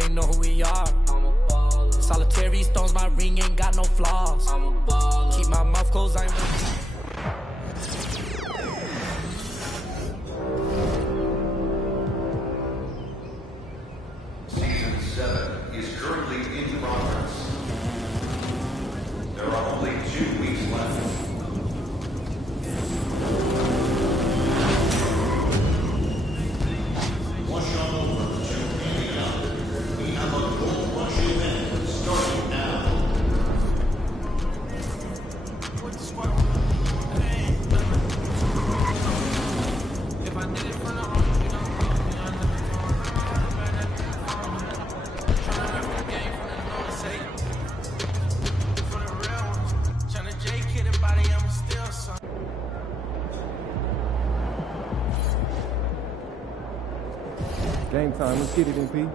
they know who we are. I'm a baller. Solitary stones, my ring ain't got no flaws. I'm a baller. Keep my mouth closed, I'm Season 7 is currently in progress. There are only 2 weeks left. Wash on over to Hanging Up. We have a Gold Rush event starting now. If I did it for the home, you know, trying to rap the game from the lower state. For the real ones, trying to J-kid a body, I'm still son. Game time. Let's get it, MP.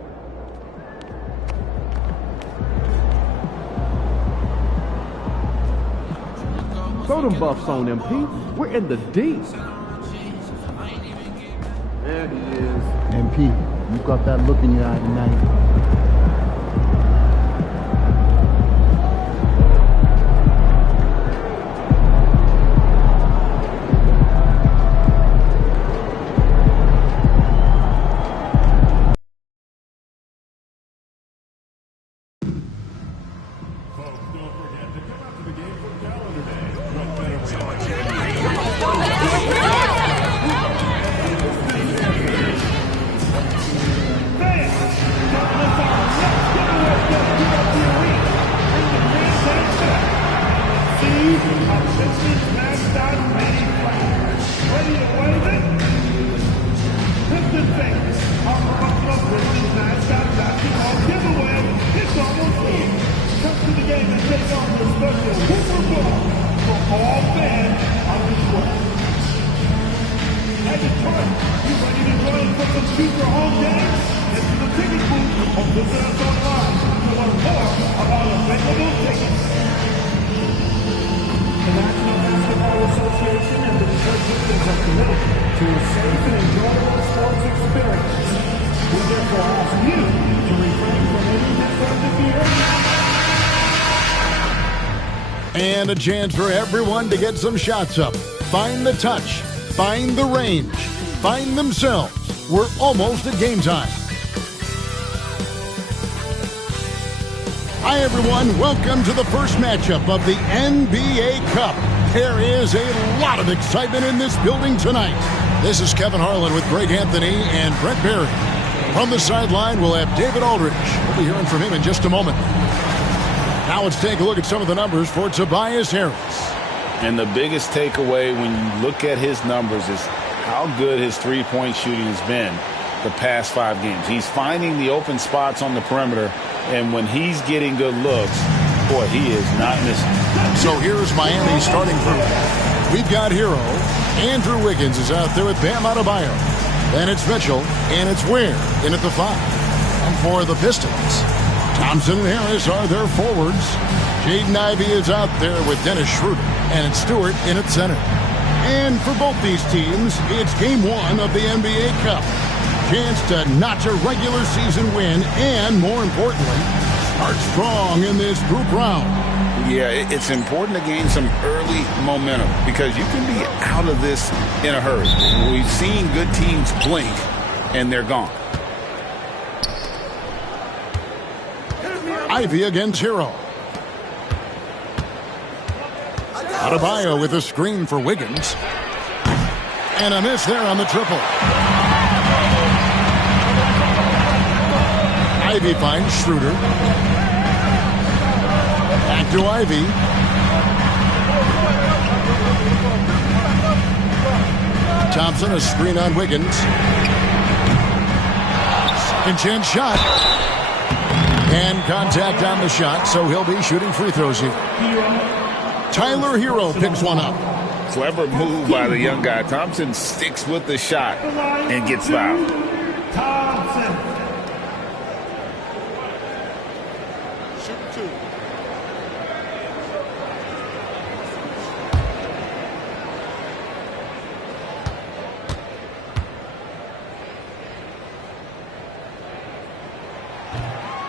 Throw them buffs on, MP. We're in the deep. There he is. MP, you got that look in your eye tonight. And a chance for everyone to get some shots up. Find the touch. Find the range. Find themselves. We're almost at game time. Hi, everyone. Welcome to the first matchup of the NBA Cup. There is a lot of excitement in this building tonight. This is Kevin Harlan with Greg Anthony and Brent Barry. From the sideline, we'll have David Aldridge. We'll be hearing from him in just a moment. Now let's take a look at some of the numbers for Tobias Harris. And the biggest takeaway when you look at his numbers is how good his three-point shooting has been the past 5 games. He's finding the open spots on the perimeter, and when he's getting good looks, boy, he is not missing. So here's Miami's starting group. We've got Hero. Andrew Wiggins is out there with Bam Adebayo. Then it's Mitchell, and it's Ware in at the 5. And for the Pistons, Thompson and Harris are their forwards. Jaden Ivey is out there with Dennis Schroeder, and it's Stewart in at center. And for both these teams, it's game 1 of the NBA Cup. Chance to notch a regular season win and, more importantly, start strong in this group round. Yeah, it's important to gain some early momentum because you can be out of this in a hurry. We've seen good teams blink, and they're gone. Ivy against Hero. Adebayo with a screen for Wiggins. And a miss there on the triple. Ivy finds Schroeder. Back to Ivy. Thompson, a screen on Wiggins. Second chance shot. And contact on the shot, so he'll be shooting free throws here. Tyler Hero picks one up. Clever move by the young guy. Thompson sticks with the shot and gets fouled. Thompson. Shoot 2.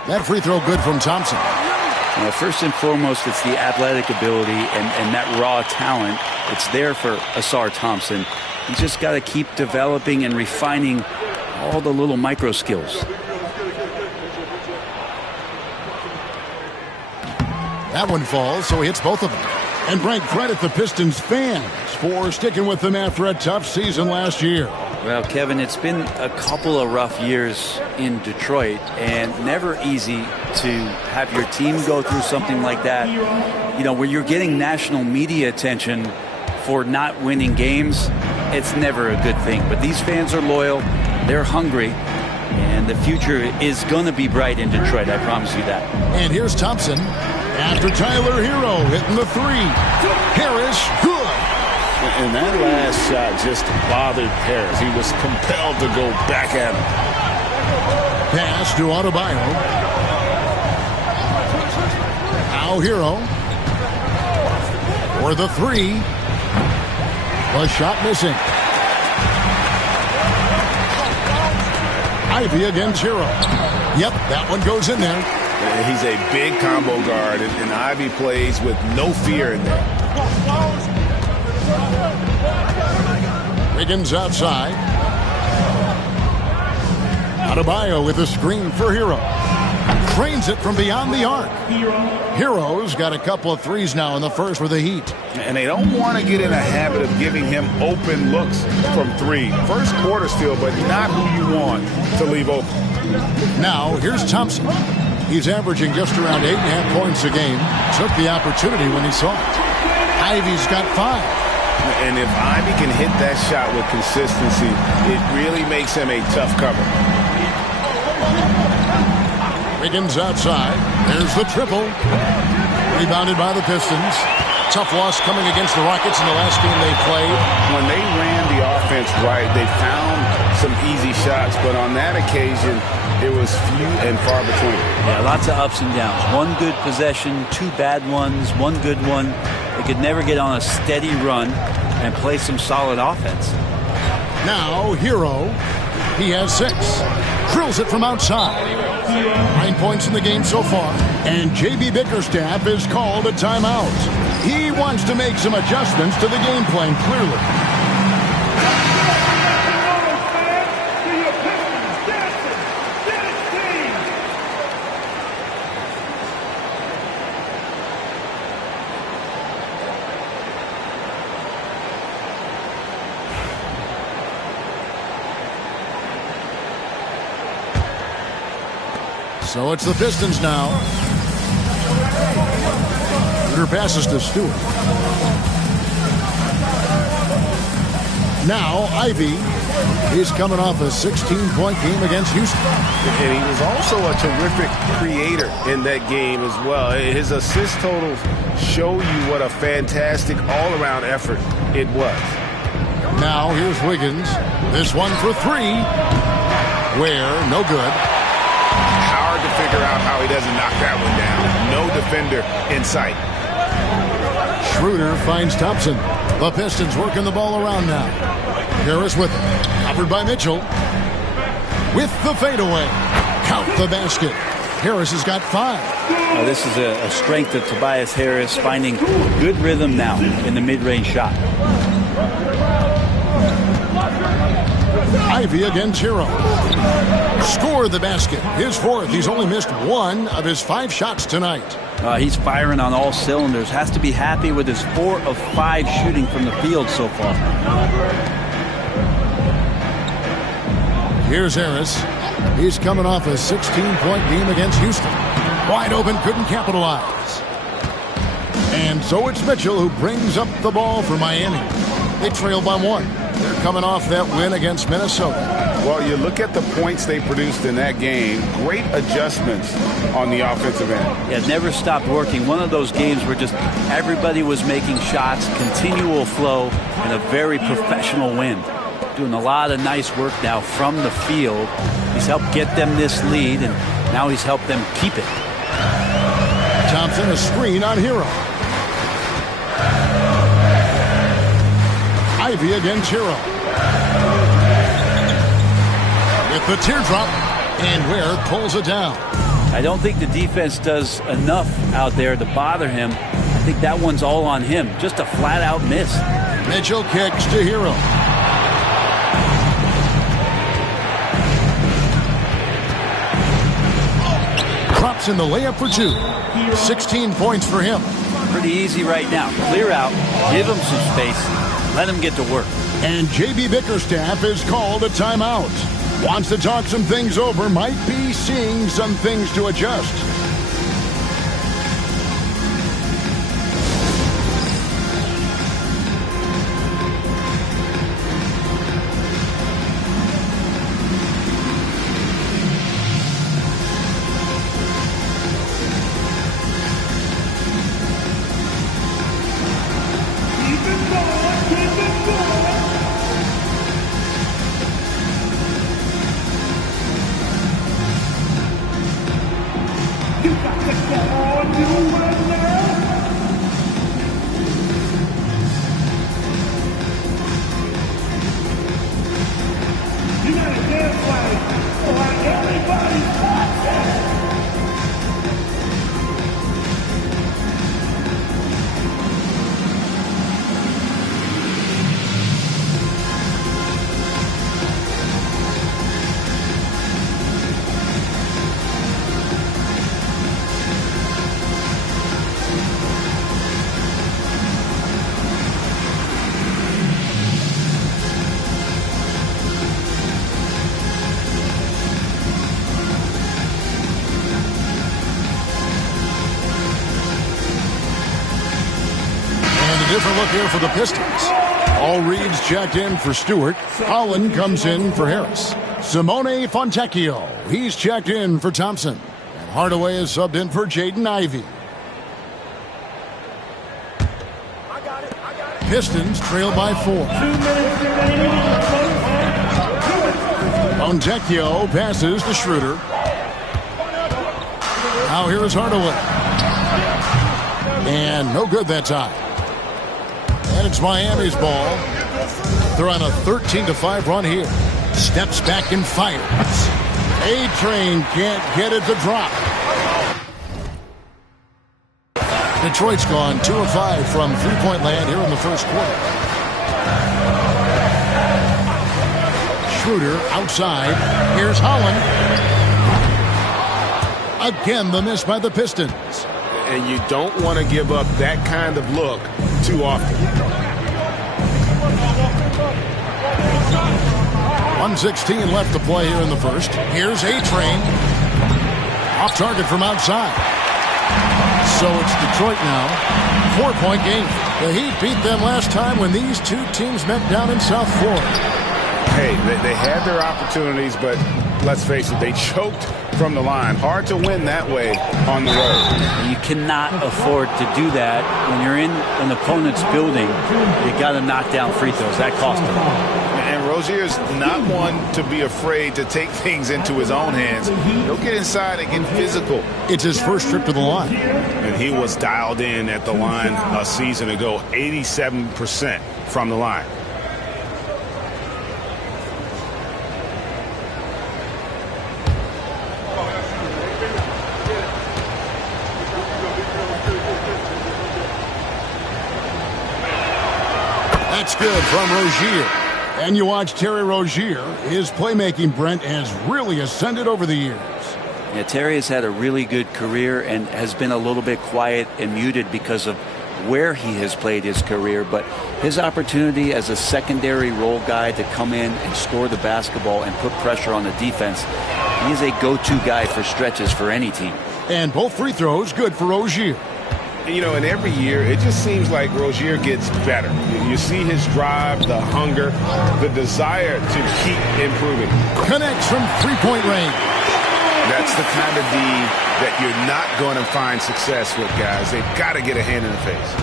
That free throw good from Thompson. Well, first and foremost, it's the athletic ability and that raw talent. It's there for Asar Thompson. He's just got to keep developing and refining all the little micro skills. That one falls, so he hits both of them. And Brent, credit the Pistons fans for sticking with them after a tough season last year. Well, Kevin, it's been a couple of rough years in Detroit, and never easy to have your team go through something like that. You know, where you're getting national media attention for not winning games, it's never a good thing. But these fans are loyal, they're hungry, and the future is going to be bright in Detroit, I promise you that. And here's Thompson after Tyler Hero hitting the three. Harris, good. And that last shot just bothered Harris. He was compelled to go back at him. Pass to Adebayo. Now Hero for the three. The shot missing. Ivy against Hero. Yep, that one goes in there. He's a big combo guard, and Ivy plays with no fear in there. Wiggins outside. Adebayo with a screen for Hero. Trains it from beyond the arc. Hero's got a couple of threes now in the first for the Heat. And they don't want to get in a habit of giving him open looks from three. First quarter still, but not who you want to leave open. Now, here's Thompson. He's averaging just around 8.5 points a game. Took the opportunity when he saw it. Ivy's got 5. And if Ivy can hit that shot with consistency, it really makes him a tough cover. Wiggins outside. There's the triple. Rebounded by the Pistons. Tough loss coming against the Rockets in the last game they played. When they ran the offense right, they found some easy shots, but on that occasion, it was few and far between. Yeah, lots of ups and downs. One good possession, 2 bad ones, 1 good one. They could never get on a steady run and play some solid offense. Now, Hero. He has 6. Drills it from outside. 9 points in the game so far. And J.B. Bickerstaff is called a timeout. He wants to make some adjustments to the game plan, clearly. So it's the Pistons now. Shooter passes to Stewart. Now Ivy is coming off a 16-point game against Houston. And he was also a terrific creator in that game as well. His assist totals show you what a fantastic all-around effort it was. Now here's Wiggins. This one for 3. Where? No good. Hard to figure out how he doesn't knock that one down. No defender in sight. Schroeder finds Thompson. The Pistons working the ball around now. Harris with it. Covered by Mitchell. With the fadeaway. Count the basket. Harris has got 5. This is a strength of Tobias Harris, finding good rhythm now in the mid-range shot. Ivy against Hero. Score the basket. His 4th. He's only missed 1 of his 5 shots tonight. He's firing on all cylinders. Has to be happy with his 4 of 5 shooting from the field so far. Here's Harris. He's coming off a 16-point game against Houston. Wide open, couldn't capitalize. And so it's Mitchell who brings up the ball for Miami. They trail by 1. They're coming off that win against Minnesota. Well, you look at the points they produced in that game. Great adjustments on the offensive end. Yeah, never stopped working. One of those games where just everybody was making shots, continual flow, and a very professional win. Doing a lot of nice work now from the field. He's helped get them this lead, and now he's helped them keep it. Thompson, a screen on Hero. Ivy against Hero. With the teardrop, and Ware pulls it down. I don't think the defense does enough out there to bother him. I think that one's all on him. Just a flat-out miss. Mitchell kicks to Hero. Drops in the layup for 2. 16 points for him. Pretty easy right now. Clear out. Give him some space. Let him get to work. And J.B. Bickerstaff is called a timeout. Wants to talk some things over. Might be seeing some things to adjust. Different look here for the Pistons. All reads checked in for Stewart. Holland comes in for Harris. Simone Fontecchio, he's checked in for Thompson. And Hardaway is subbed in for Jaden Ivey. Pistons trail by 4. Fontecchio passes to Schroeder. Now here is Hardaway. And no good that time. And it's Miami's ball. They're on a 13-5 run here. Steps back and fires. A-Train can't get it to drop. Detroit's gone 2 of 5 from three-point land here in the first quarter. Schroeder outside. Here's Holland. Again, the miss by the Pistons. And you don't want to give up that kind of look too often. 1:16 left to play here in the first. Here's A-Train. Off target from outside. So it's Detroit now. 4-point game. The Heat beat them last time when these two teams met down in South Florida. Hey, they had their opportunities, but let's face it, they choked from the line. Hard to win that way on the road. You cannot afford to do that when you're in an opponent's building. You got to knock down free throws. That cost him. And Rozier's not one to be afraid to take things into his own hands. He'll get inside and get physical. It's his first trip to the line. And he was dialed in at the line a season ago, 87% from the line. That's good from Rozier. And you watch Terry Rozier. His playmaking, Brent, has really ascended over the years. Yeah, Terry has had a really good career and has been a little bit quiet and muted because of where he has played his career. But his opportunity as a secondary role guy to come in and score the basketball and put pressure on the defense, he is a go-to guy for stretches for any team. And both free throws good for Rozier. You know, and every year, it just seems like Rozier gets better. You see his drive, the hunger, the desire to keep improving. Connects from three-point range. That's the kind of D that you're not going to find success with, guys. They've got to get a hand in the face.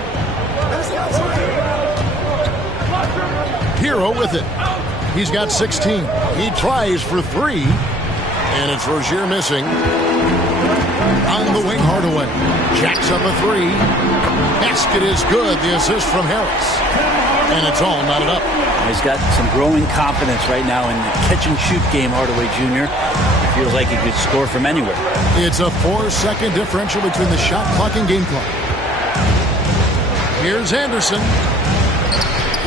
Hero with it. He's got 16. He tries for 3. And it's Rozier missing. On the wing, Hardaway. Jacks up a 3. Basket is good. The assist from Harris. And it's all knotted up. He's got some growing confidence right now in the catch-and-shoot game, Hardaway Jr. feels like he could score from anywhere. It's a 4-second differential between the shot clock and game clock. Here's Anderson.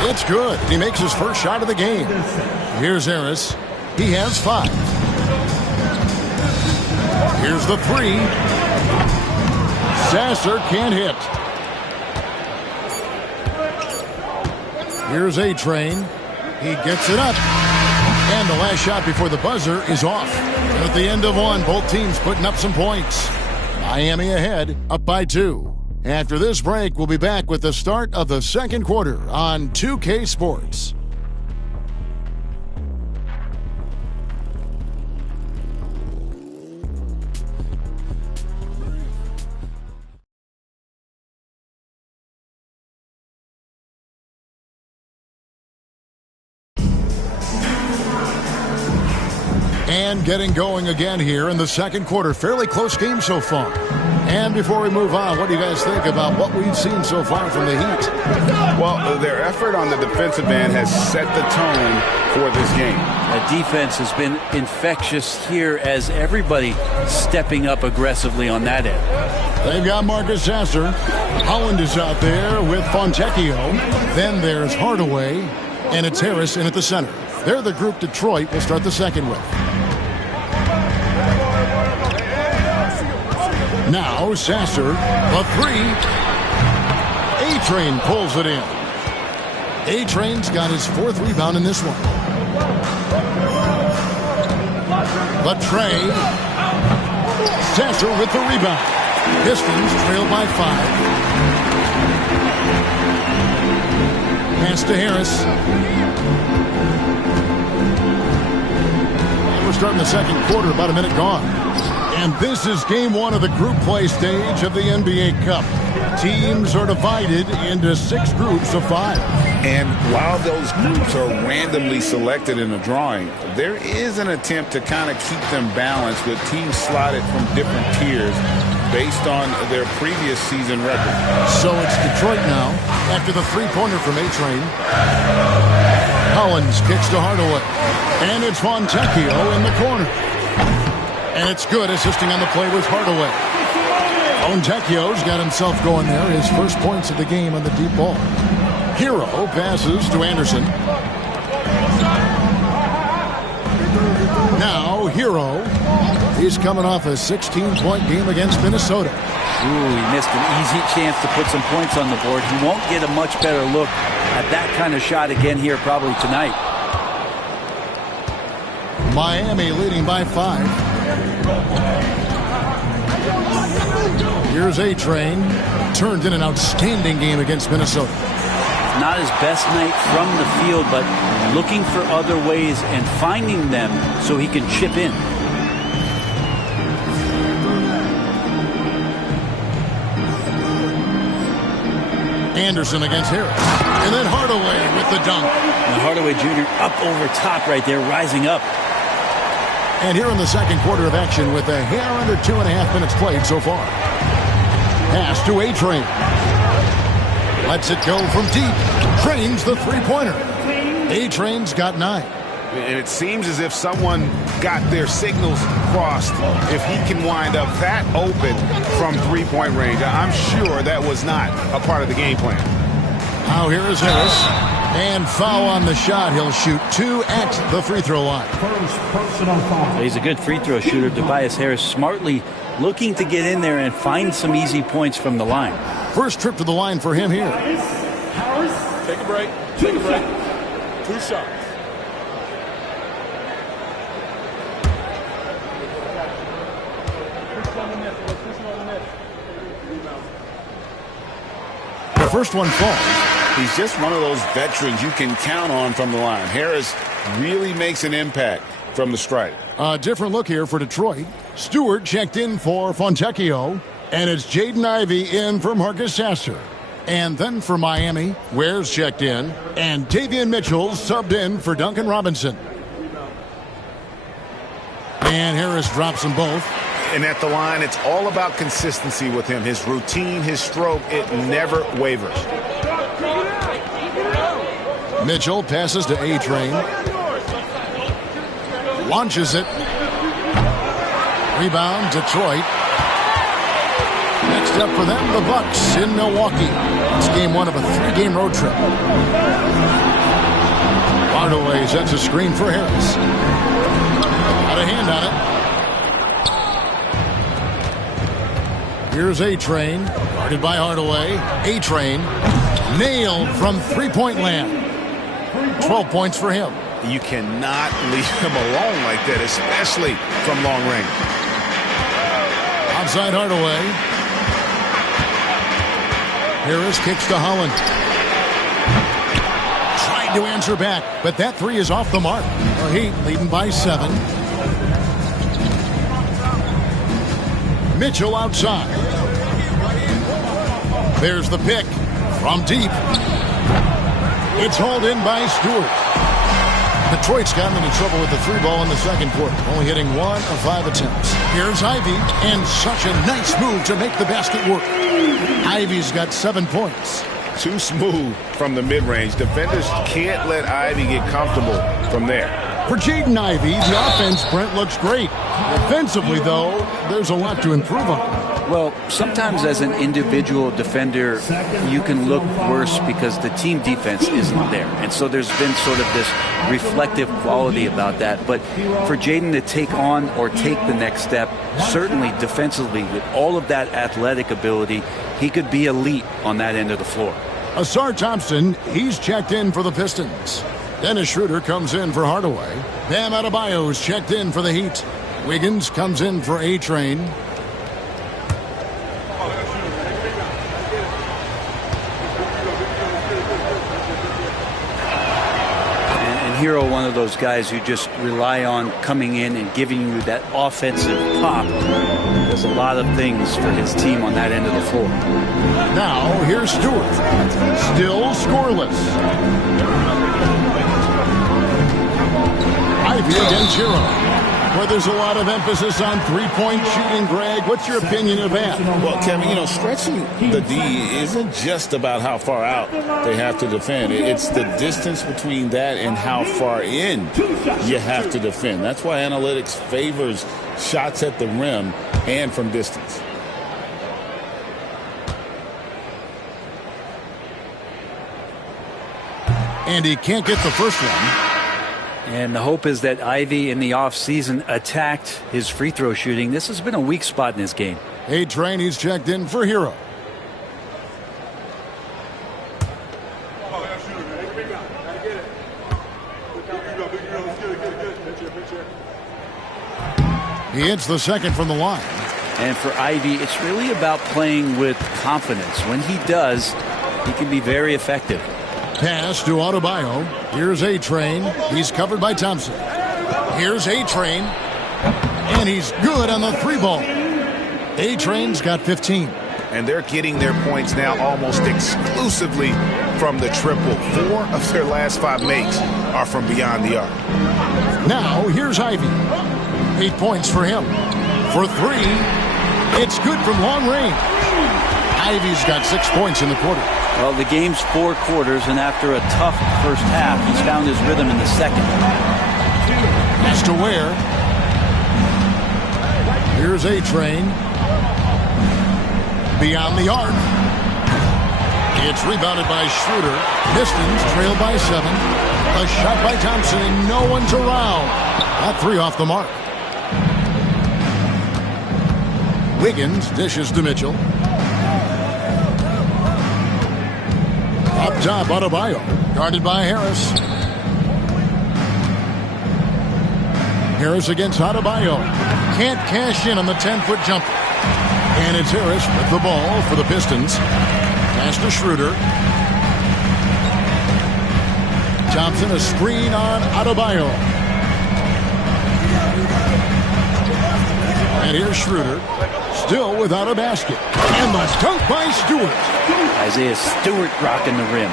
It's good. He makes his first shot of the game. Here's Harris. He has 5. Here's the 3. Sasser can't hit. Here's A-Train. He gets it up. And the last shot before the buzzer is off. At the end of one, both teams putting up some points. Miami ahead, up by 2. After this break, we'll be back with the start of the second quarter on 2K Sports. And getting going again here in the second quarter. Fairly close game so far. And before we move on, what do you guys think about what we've seen so far from the Heat? Well, their effort on the defensive end has set the tone for this game. The defense has been infectious here as everybody stepping up aggressively on that end. They've got Marcus Sasser. Holland is out there with Fontecchio. Then there's Hardaway. And it's Harris in at the center. They're the group Detroit will start the second with. Now Sasser, the 3. A-Train pulls it in. A-Train's got his 4th rebound in this one. The tray. Sasser with the rebound. Pistons trail by 5. Pass to Harris. And we're starting the second quarter, about a minute gone. And this is game 1 of the group play stage of the NBA Cup. Teams are divided into 6 groups of 5. And while those groups are randomly selected in a drawing, there is an attempt to kind of keep them balanced with teams slotted from different tiers based on their previous season record. So it's Detroit now after the 3-pointer from A-Train. Collins kicks to Hardaway. And it's Fontecchio in the corner. And it's good. Assisting on the play was Hardaway. Fontecchio's got himself going there. His first points of the game on the deep ball. Hero passes to Anderson. Now Hero. He's coming off a 16-point game against Minnesota. Ooh, he missed an easy chance to put some points on the board. He won't get a much better look at that kind of shot again here probably tonight. Miami leading by 5. Here's A-Train. Turned in an outstanding game against Minnesota. Not his best night from the field, but looking for other ways and finding them so he can chip in. Anderson against Harris. And then Hardaway with the dunk. Now Hardaway Jr. up over top right there, rising up. And here in the second quarter of action with a hair under 2.5 minutes played so far. Pass to A-Train. Lets it go from deep. Trains the 3-pointer. A-Train's got 9. And it seems as if someone got their signals crossed if he can wind up that open from 3-point range. I'm sure that was not a part of the game plan. Now here is Harris. And foul on the shot. He'll shoot 2 at the free throw line. He's a good free throw shooter. Tobias Harris smartly looking to get in there and find some easy points from the line. First trip to the line for him here. Take a break. Take a break. 2 shots. The first one falls. He's just one of those veterans you can count on from the line. Harris really makes an impact from the stripe. A different look here for Detroit. Stewart checked in for Fontecchio. And it's Jaden Ivey in for Marcus Sasser. And then for Miami, Ware's checked in. And Davion Mitchell subbed in for Duncan Robinson. And Harris drops them both. And at the line, it's all about consistency with him. His routine, his stroke, it never wavers. Mitchell passes to A-Train. Launches it. Rebound, Detroit. Next up for them, the Bucks in Milwaukee. It's game one of a 3-game road trip. Hardaway sets a screen for Harris. Got a hand on it. Here's A-Train, guarded by Hardaway. A-Train, nailed from three-point land. 12 points for him. You cannot leave him alone like that, especially from long range. Outside Hardaway. Harris kicks to Holland. Tried to answer back, but that three is off the mark. The Heat leading by 7. Mitchell outside. There's the pick from deep. It's hauled in by Stewart. Detroit's gotten into trouble with the 3-ball in the second quarter, only hitting 1 of 5 attempts. Here's Ivy, and such a nice move to make the basket work. Ivy's got 7 points. Too smooth from the mid-range. Defenders can't let Ivy get comfortable from there. For Jaden Ivey, the offense, Brent, looks great. Defensively, though, there's a lot to improve on. Well, sometimes as an individual defender, you can look worse because the team defense isn't there. And so there's been sort of this reflective quality about that. But for Jaden to take on or take the next step, certainly defensively, with all of that athletic ability, he could be elite on that end of the floor. Asar Thompson, he's checked in for the Pistons. Dennis Schroeder comes in for Hardaway. Bam Adebayo's checked in for the Heat. Wiggins comes in for A-Train. Hero, one of those guys you just rely on coming in and giving you that offensive pop. Does a lot of things for his team on that end of the floor. Now, here's Stewart. Still scoreless. Ivy against Hero, where there's a lot of emphasis on three-point shooting. Greg, what's your opinion of that? Well, Kevin, stretching the D isn't just about how far out they have to defend. It's the distance between that and how far in you have to defend. That's why analytics favors shots at the rim and from distance. And he can't get the first one. And the hope is that Ivy in the offseason attacked his free throw shooting. This has been a weak spot in this game. A-Train, he's checked in for Hero. He hits the second from the line. And for Ivy, it's really about playing with confidence. When he does, he can be very effective. Pass to Adebayo. Here's A-Train. He's covered by Thompson. Here's A-Train. And he's good on the 3-ball. A-Train's got 15. And they're getting their points now almost exclusively from the triple. 4 of their last 5 makes are from beyond the arc. Now, here's Ivy. 8 points for him. For 3, it's good from long range. Ivy's got 6 points in the quarter. Well, the game's 4 quarters, and after a tough first half, he's found his rhythm in the second. Has to Ware. Here's A-Train. Beyond the arc. It's rebounded by Schroeder. Pistons trail by 7. A shot by Thompson, and no one's around. That 3 off the mark. Wiggins dishes to Mitchell. Up top, Adebayo, guarded by Harris. Harris against Adebayo. Can't cash in on the 10-foot jumper. And it's Harris with the ball for the Pistons. Pass to Schroeder. Thompson, a screen on Adebayo. And here's Schroeder, still without a basket. And the dunk by Stewart. Isaiah Stewart rocking the rim.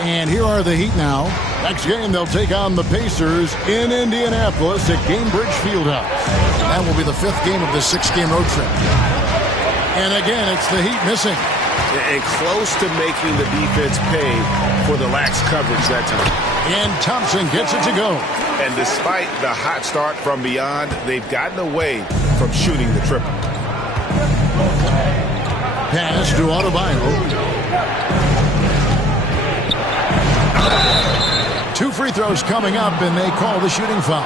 And here are the Heat now. Next game, they'll take on the Pacers in Indianapolis at Gainbridge Fieldhouse. That will be the 5th game of the 6-game road trip. And again, it's the Heat missing. and close to making the defense pay for the lax coverage that time. And Thompson gets it to go. And despite the hot start from beyond, they've gotten away from shooting the triple. Pass to Adebayo. 2 free throws coming up, and they call the shooting foul.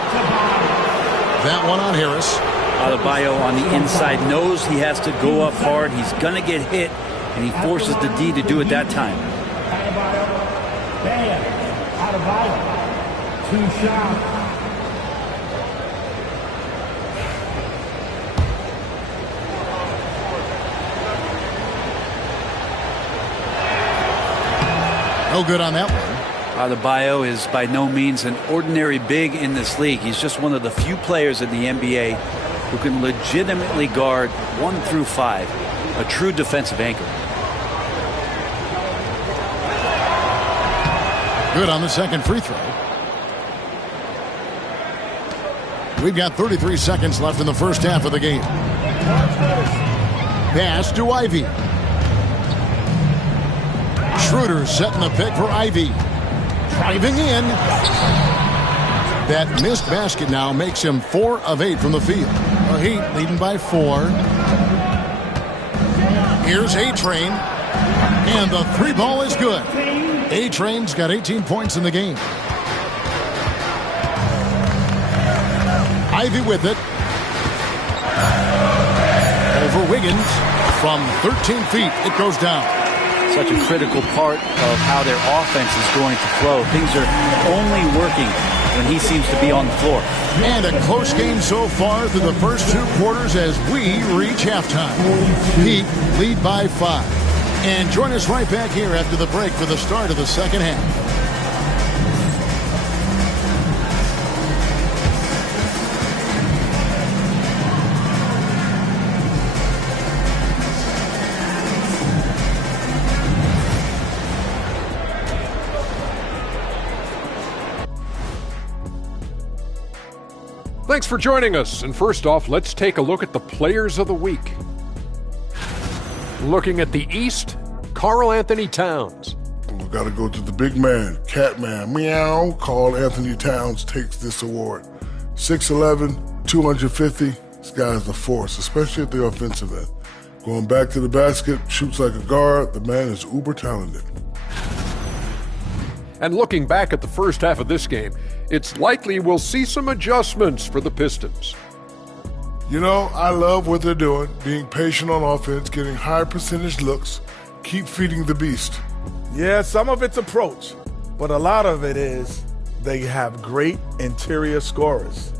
That one on Harris. Adebayo on the inside knows he has to go up hard. He's going to get hit, and he forces the D to do it that time. Adebayo. 2 shots. No good on that one. Adebayo is by no means an ordinary big in this league. He's just one of the few players in the NBA who can legitimately guard 1 through 5. A true defensive anchor. Good on the second free throw. We've got 33 seconds left in the first half of the game. Pass to Ivy. Schroeder setting the pick for Ivy. Driving in. That missed basket now makes him 4 of 8 from the field. The Heat leading by 4. Here's A-Train. And the 3 ball is good. A-Train's got 18 points in the game. Ivy with it. Over Wiggins. From 13 feet, it goes down. Such a critical part of how their offense is going to flow. Things are only working when he seems to be on the floor. And a close game so far through the first 2 quarters as we reach halftime. Heat lead by 5. And join us right back here after the break for the start of the second half. Thanks for joining us. And first off, let's take a look at the players of the week. Looking at the East, Karl Anthony Towns. We've got to go to the big man, Catman, meow. Karl Anthony Towns takes this award. 6'11", 250. This guy's a force, especially at the offensive end. Going back to the basket, shoots like a guard. The man is uber talented. And looking back at the first half of this game, it's likely we'll see some adjustments for the Pistons. You know, I love what they're doing, being patient on offense, getting high percentage looks, keep feeding the beast. Yeah, some of it's approach, but a lot of it is they have great interior scorers.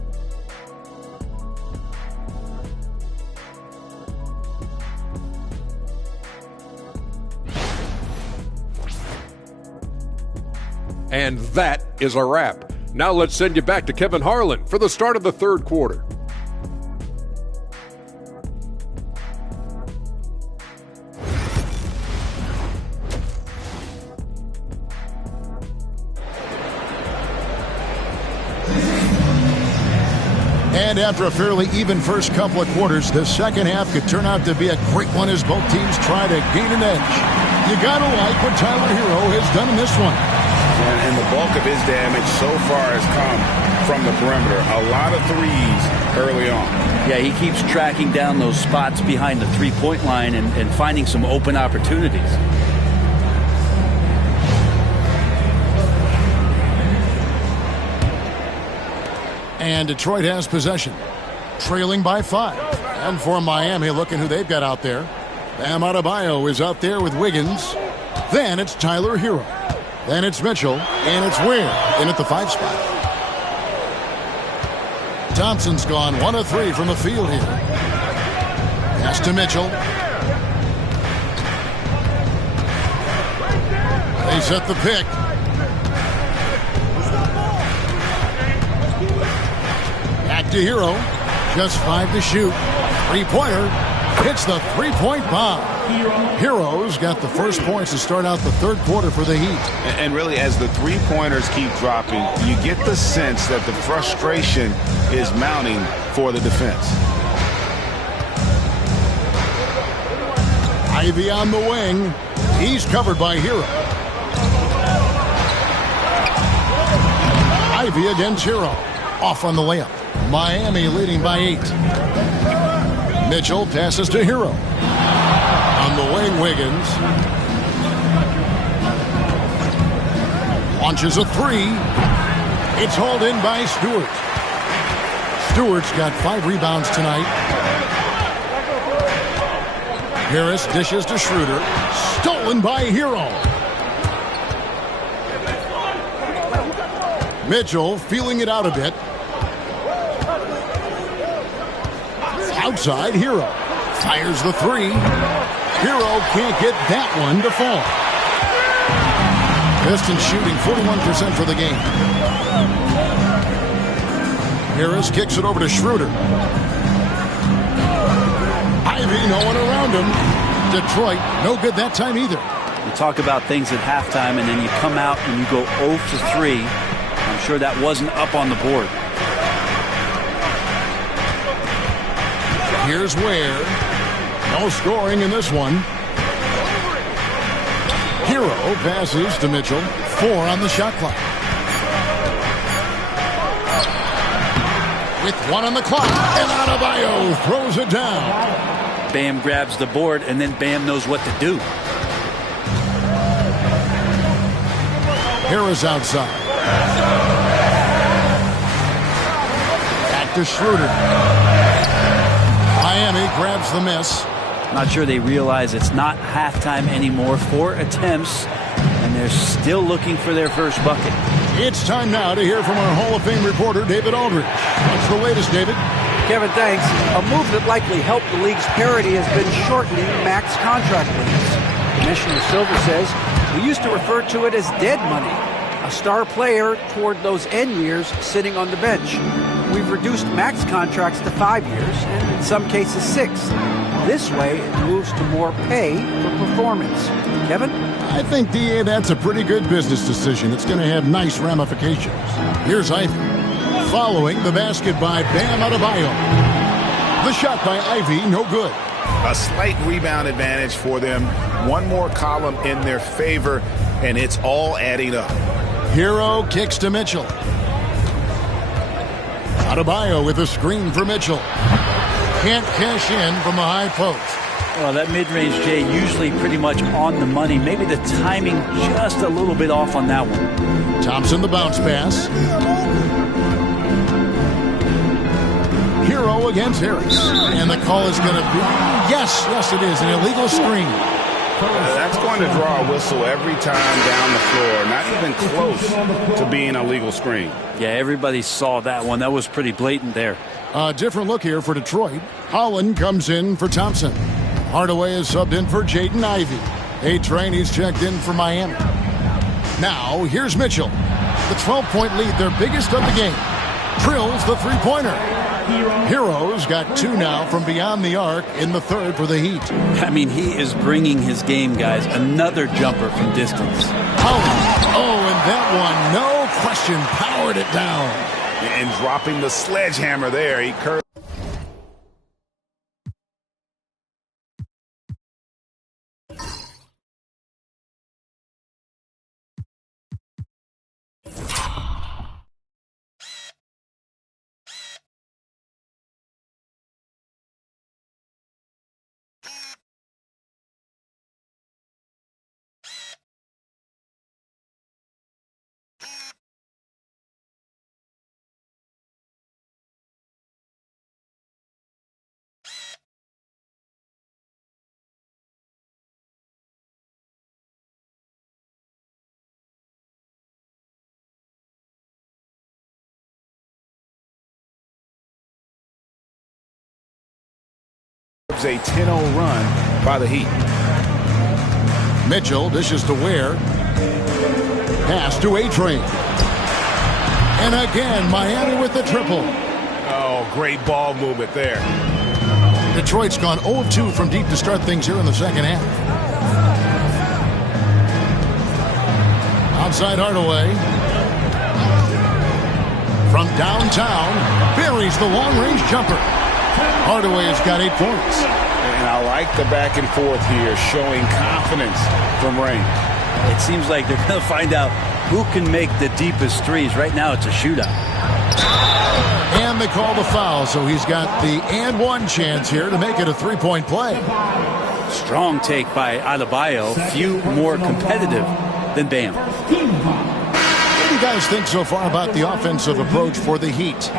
And that is a wrap. Now let's send you back to Kevin Harlan for the start of the third quarter. And after a fairly even first couple of quarters, the second half could turn out to be a great one as both teams try to gain an edge. You gotta like what Tyler Hero has done in this one. And the bulk of his damage so far has come from the perimeter. A lot of threes early on. Yeah, he keeps tracking down those spots behind the three-point line and finding some open opportunities. And Detroit has possession, trailing by 5. And for Miami, looking who they've got out there. Bam Adebayo is out there with Wiggins. Then it's Tyler Hero. Then it's Mitchell, and it's Weir in at the 5 spot. Thompson's gone 1 of 3 from the field here. Pass to Mitchell. They set the pick. Back to Hero. Just 5 to shoot. Three-pointer. Hits the three-point bomb. Hero's got the first points to start out the third quarter for the Heat. And really, as the three-pointers keep dropping, you get the sense that the frustration is mounting for the defense. Ivy on the wing. He's covered by Hero. Ivy against Hero. Off on the layup. Miami leading by 8. Mitchell passes to Hero. On the wing, Wiggins. Launches a 3. It's hauled in by Stewart. Stewart's got 5 rebounds tonight. Harris dishes to Schroeder. Stolen by Hero. Mitchell feeling it out a bit. Outside, Hero. Fires the 3. Hero can't get that one to fall. Pistons shooting 41% for the game. Harris kicks it over to Schroeder. Ivy, no one around him. Detroit, no good that time either. We talk about things at halftime, and then you come out and you go 0 for 3. I'm sure that wasn't up on the board. Here's Ware. No scoring in this one. Hero passes to Mitchell. 4 on the shot clock. With 1 on the clock, and Adebayo throws it down. Bam grabs the board, and then Bam knows what to do. Harris outside. Back to Schroeder. Miami grabs the miss. Not sure they realize it's not halftime anymore. 4 attempts, and they're still looking for their first bucket. It's time now to hear from our Hall of Fame reporter, David Aldridge. What's the latest, David? Kevin, thanks. A move that likely helped the league's parity has been shortening max contract limits. Commissioner Silver says we used to refer to it as dead money, a star player toward those end years sitting on the bench. We've reduced max contracts to 5 years, and in some cases 6. This way, it moves to more pay for performance. Kevin? I think, D.A., that's a pretty good business decision. It's going to have nice ramifications. Here's Ivy. Following the basket by Bam Adebayo. The shot by Ivy, no good. A slight rebound advantage for them. One more column in their favor, and it's all adding up. Hero kicks to Mitchell. Adebayo with a screen for Mitchell. Can't cash in from the high post. Well, that mid-range, Jay, usually pretty much on the money. Maybe the timing just a little bit off on that one. Thompson the bounce pass. Hero against Harris. And the call is going to be, yes, it is, an illegal screen. That's going to draw a whistle every time down the floor. Not even close to being a legal screen. Yeah, everybody saw that one. That was pretty blatant there. A different look here for Detroit. Holland comes in for Thompson. Hardaway is subbed in for Jaden Ivey. A-Train, he's checked in for Miami. Now, here's Mitchell. The 12-point lead, their biggest of the game. Drills the three-pointer. Hero's got 2 now from beyond the arc in the third for the Heat. I mean, he is bringing his game, guys. Another jumper from distance. Holland. Oh, and that one, no question, powered it down. And dropping the sledgehammer there. He curved. A 10-0 run by the Heat. Mitchell dishes to Ware. Pass to A-Train. And again, Miami with the triple. Oh, great ball movement there. Detroit's gone 0 of 2 from deep to start things here in the second half. Outside Hardaway. From downtown, buries the long-range jumper. Hardaway's got 8 points. And I like the back and forth here, showing confidence from range. It seems like they're going to find out who can make the deepest threes. Right now, it's a shootout. And they call the foul, so he's got the and one chance here to make it a 3-point play. Strong take by Adebayo. Few more competitive than Bam. What do you guys think so far about the offensive approach for the Heat?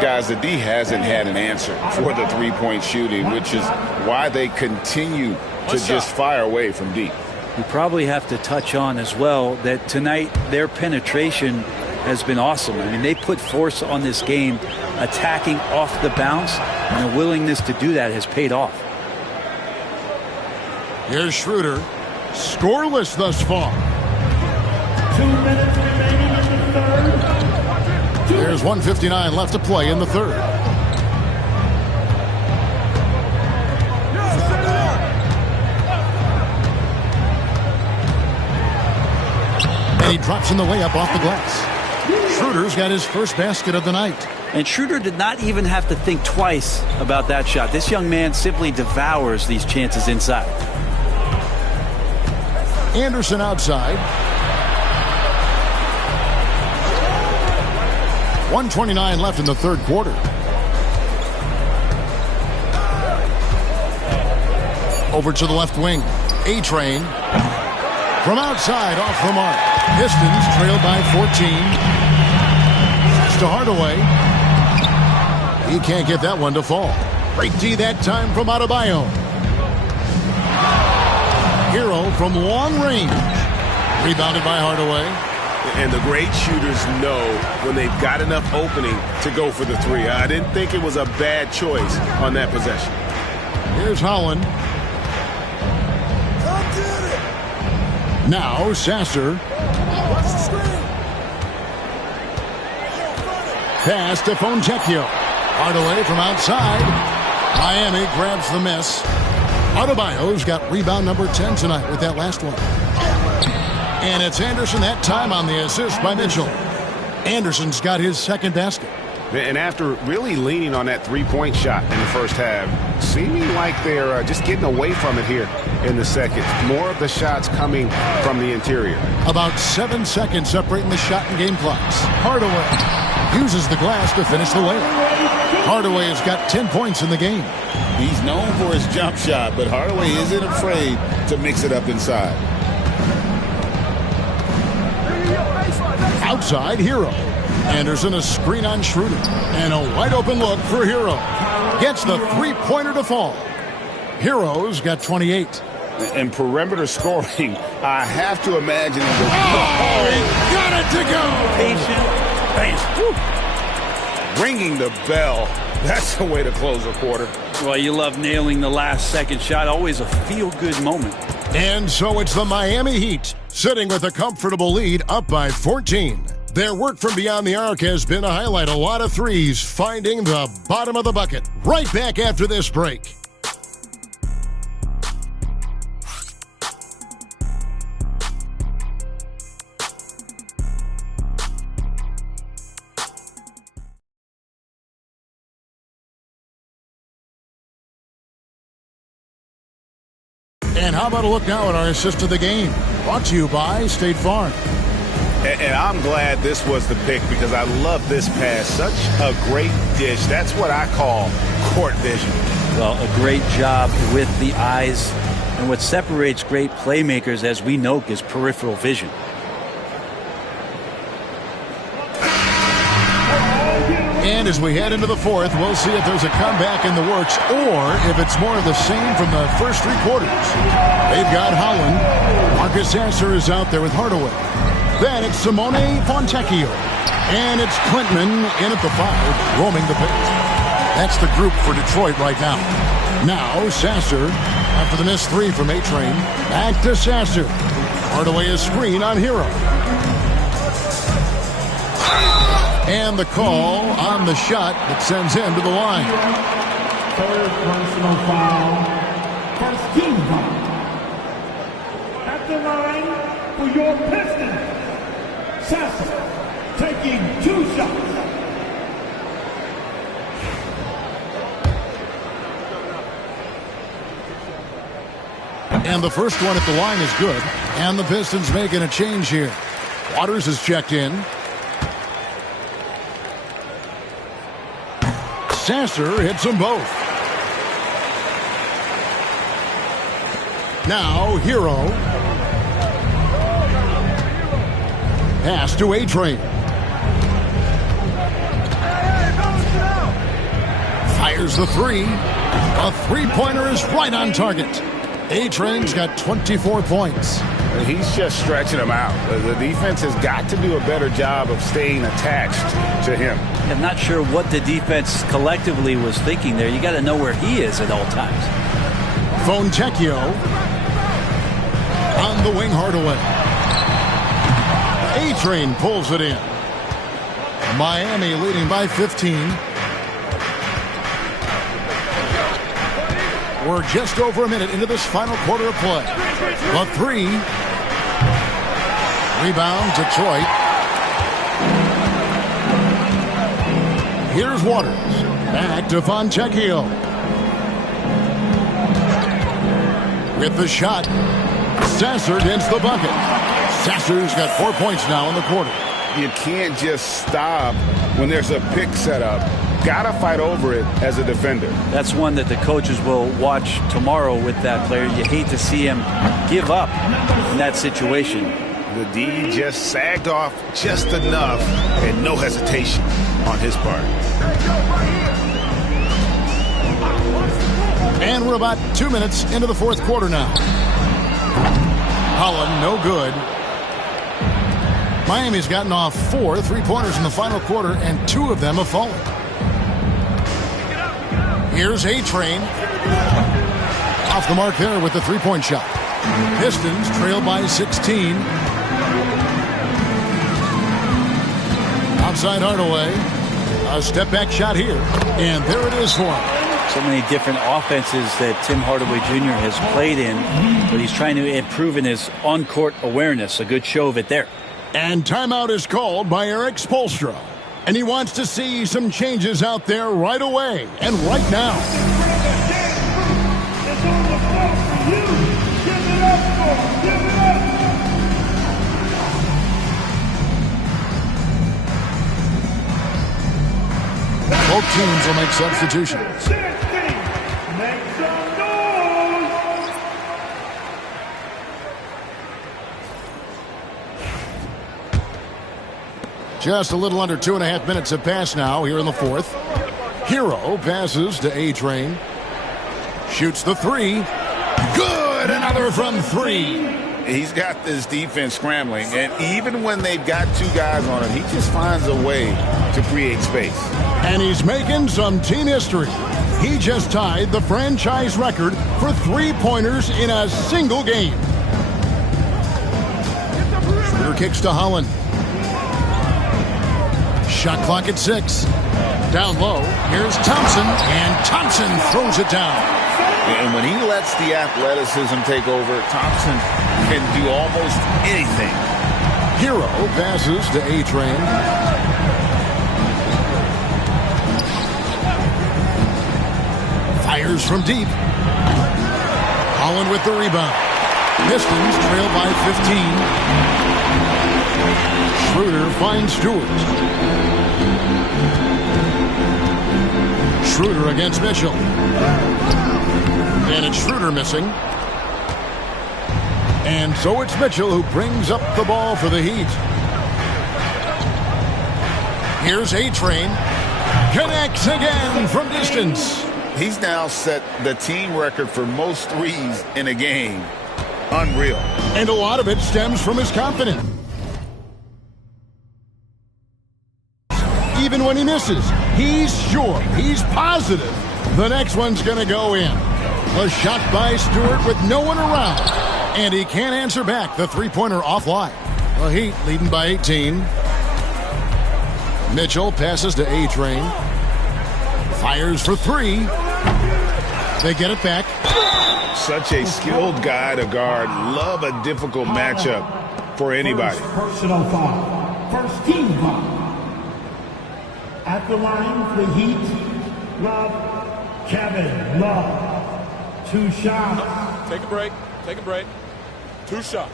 Guys, the D hasn't had an answer for the three-point shooting, which is why they continue to just fire away from deep. We probably have to touch on as well that tonight their penetration has been awesome. I mean, they put force on this game, attacking off the bounce, and the willingness to do that has paid off. Here's Schroeder, scoreless thus far. 2 minutes remaining in the third. There's 1:59 left to play in the third. And he drops in the layup off the glass. Schroeder's got his first basket of the night. And Schroeder did not even have to think twice about that shot. This young man simply devours these chances inside. Anderson outside. 1:29 left in the third quarter. Over to the left wing. A-Train. From outside, off the mark. Pistons trailed by 14. To Hardaway. He can't get that one to fall. Great D that time from Adebayo. Hero from long range. Rebounded by Hardaway. And the great shooters know when they've got enough opening to go for the three. I didn't think it was a bad choice on that possession. Here's Holland. Now Sasser. Pass to Fontecchio. Hardaway from outside. Miami grabs the miss. Adebayo's got rebound number 10 tonight with that last one. And it's Anderson that time on the assist by Mitchell. Anderson's got his second basket. And after really leaning on that three-point shot in the first half, seeming like they're just getting away from it here in the second. More of the shots coming from the interior. About 7 seconds separating the shot and game clocks. Hardaway uses the glass to finish the layup. Hardaway has got 10 points in the game. He's known for his jump shot, but Hardaway isn't afraid to mix it up inside. Outside, Hero. Anderson a screen on Schroeder. And a wide open look for Hero. Gets the three-pointer to fall. Hero's got 28. And perimeter scoring, I have to imagine. He got it to go. Patient. Bam. Ringing the bell. That's the way to close a quarter. Well, you love nailing the last second shot. Always a feel-good moment. And so it's the Miami Heat, sitting with a comfortable lead up by 14. Their work from beyond the arc has been a highlight. A lot of threes, finding the bottom of the bucket. Right back after this break. And how about a look now at our assist of the game? Brought to you by State Farm. And I'm glad this was the pick because I love this pass. Such a great dish. That's what I call court vision. Well, a great job with the eyes. And what separates great playmakers, as we know, is peripheral vision. And as we head into the fourth, we'll see if there's a comeback in the works or if it's more of the same from the first three quarters. They've got Holland. Marcus Sasser is out there with Hardaway. Then it's Simone Fontecchio. And it's Clinton in at the 5, roaming the paint. That's the group for Detroit right now. Now Sasser, after the missed 3 from A-Train, back to Sasser. Hardaway a screen on Hero. And the call on the shot that sends him to the line. Third personal foul. First team foul. At the line for your Pistons. Sasser taking 2 shots. And the first one at the line is good. And the Pistons making a change here. Waters is checked in. Sasser hits them both. Now Hero. Pass to A-Train. Fires the three. A three-pointer is right on target. A-Train's got 24 points. He's just stretching them out. The defense has got to do a better job of staying attached to him. I'm not sure what the defense collectively was thinking there. You got to know where he is at all times. PropahYO on the wing, Hardaway. A-Train pulls it in. Miami leading by 15. We're just over a minute into this final quarter of play. The three. Rebound, Detroit. Here's Waters. Back to PropahYO. With the shot. Sasser gets the bucket. Sasser's got 4 points now in the quarter. You can't just stop when there's a pick set up. Gotta fight over it as a defender. That's one that the coaches will watch tomorrow with that player. You hate to see him give up in that situation. The D just sagged off just enough and no hesitation on his part. And we're about 2 minutes into the fourth quarter now. Holland, no good. Miami's gotten off 4 three-pointers in the final quarter, and 2 of them have fallen. Here's A-Train. Off the mark there with the three-point shot. Pistons trail by 16. Outside Hardaway. A step-back shot here. And there it is for him. So many different offenses that Tim Hardaway Jr. has played in, but he's trying to improve in his on-court awareness. A good show of it there. And timeout is called by Eric Spoelstra. And he wants to see some changes out there right away and right now. Both teams will make substitutions. Just a little under 2.5 minutes have passed now here in the fourth. Hero passes to A-Train. Shoots the three. Good! Another from 3. He's got this defense scrambling, and even when they've got 2 guys on him, he just finds a way to create space. And he's making some team history. He just tied the franchise record for three-pointers in a single game. Schroeder kicks to Holland. Shot clock at 6. Down low. Here's Thompson, and Thompson throws it down. And when he lets the athleticism take over, Thompson can do almost anything. Hero passes to A-Train. Fires from deep. Holland with the rebound. Pistons trail by 15. Schroeder finds Stewart. Schroeder against Mitchell. And it's Schroeder missing. And so it's Mitchell who brings up the ball for the Heat. Here's A-Train. Connects again from distance. He's now set the team record for most threes in a game. Unreal. And a lot of it stems from his confidence. Even when he misses, he's sure, he's positive the next one's going to go in. A shot by Stewart with no one around. And he can't answer back the three-pointer offline. The Heat leading by 18. Mitchell passes to A-Train. Fires for 3. They get it back. Such a skilled guy to guard. Love a difficult matchup for anybody. Personal foul. First team foul. At the line, the Heat, Kevin Love. 2 shots. Take a break. Take a break. 2 shots.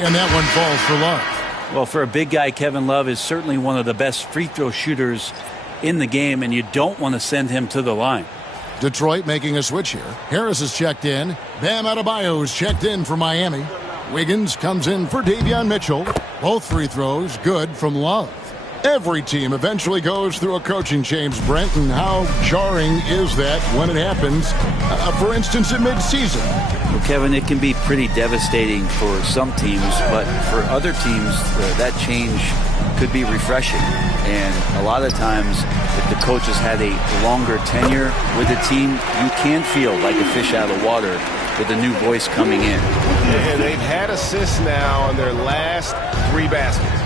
And that one falls for Love. Well, for a big guy, Kevin Love is certainly one of the best free throw shooters in the game, and you don't want to send him to the line. Detroit making a switch here. Harris is checked in. Bam Adebayo is checked in for Miami. Wiggins comes in for Davion Mitchell. Both free throws good from Love. Every team eventually goes through a coaching change, Brent, and how jarring is that when it happens, for instance, in midseason? Well, Kevin, it can be pretty devastating for some teams, but for other teams, that change could be refreshing. And a lot of times, if the coach has had a longer tenure with the team, you can feel like a fish out of water with a new voice coming in. And they've had assists now on their last 3 baskets.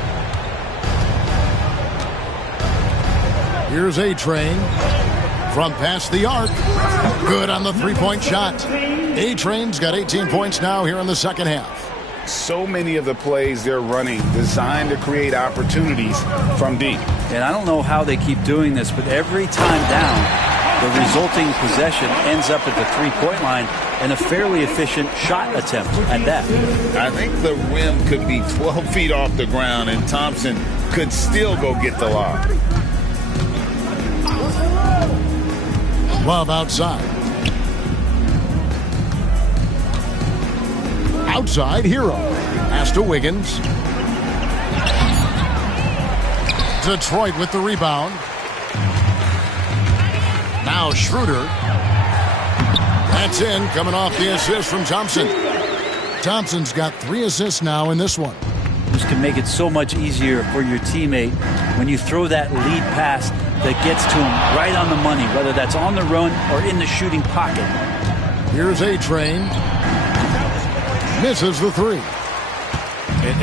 Here's A-Train from past the arc. Good on the three-point shot. A-Train's got 18 points now here in the second half. So many of the plays they're running designed to create opportunities from deep. And I don't know how they keep doing this, but every time down, the resulting possession ends up at the three-point line and a fairly efficient shot attempt at that. I think the rim could be 12 feet off the ground and Thompson could still go get the lob. Love outside. Outside, Hero. Pass to Wiggins. Detroit with the rebound. Now Schroeder. That's in, coming off the assist from Thompson. Thompson's got 3 assists now in this one. This can make it so much easier for your teammate when you throw that lead pass that gets to him right on the money, whether that's on the run or in the shooting pocket. Here's A-Train. Misses the 3.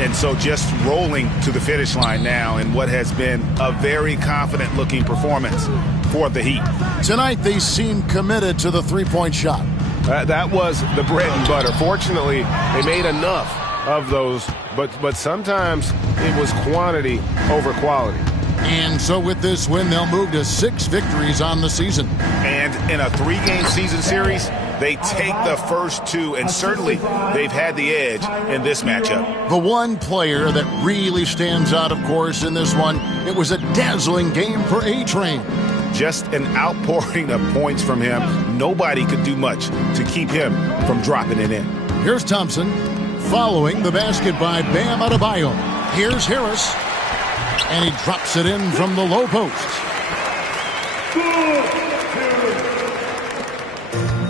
And so just rolling to the finish line now in what has been a very confident-looking performance for the Heat. Tonight they seem committed to the three-point shot. That was the bread and butter. Fortunately, they made enough of those, but sometimes it was quantity over quality. And so with this win, they'll move to 6 victories on the season. And in a 3-game season series, they take the first 2, and certainly they've had the edge in this matchup. The one player that really stands out, of course, in this one, it was a dazzling game for A-Train. Just an outpouring of points from him. Nobody could do much to keep him from dropping it in. Here's Thompson following the basket by Bam Adebayo. Here's Harris. And he drops it in from the low post.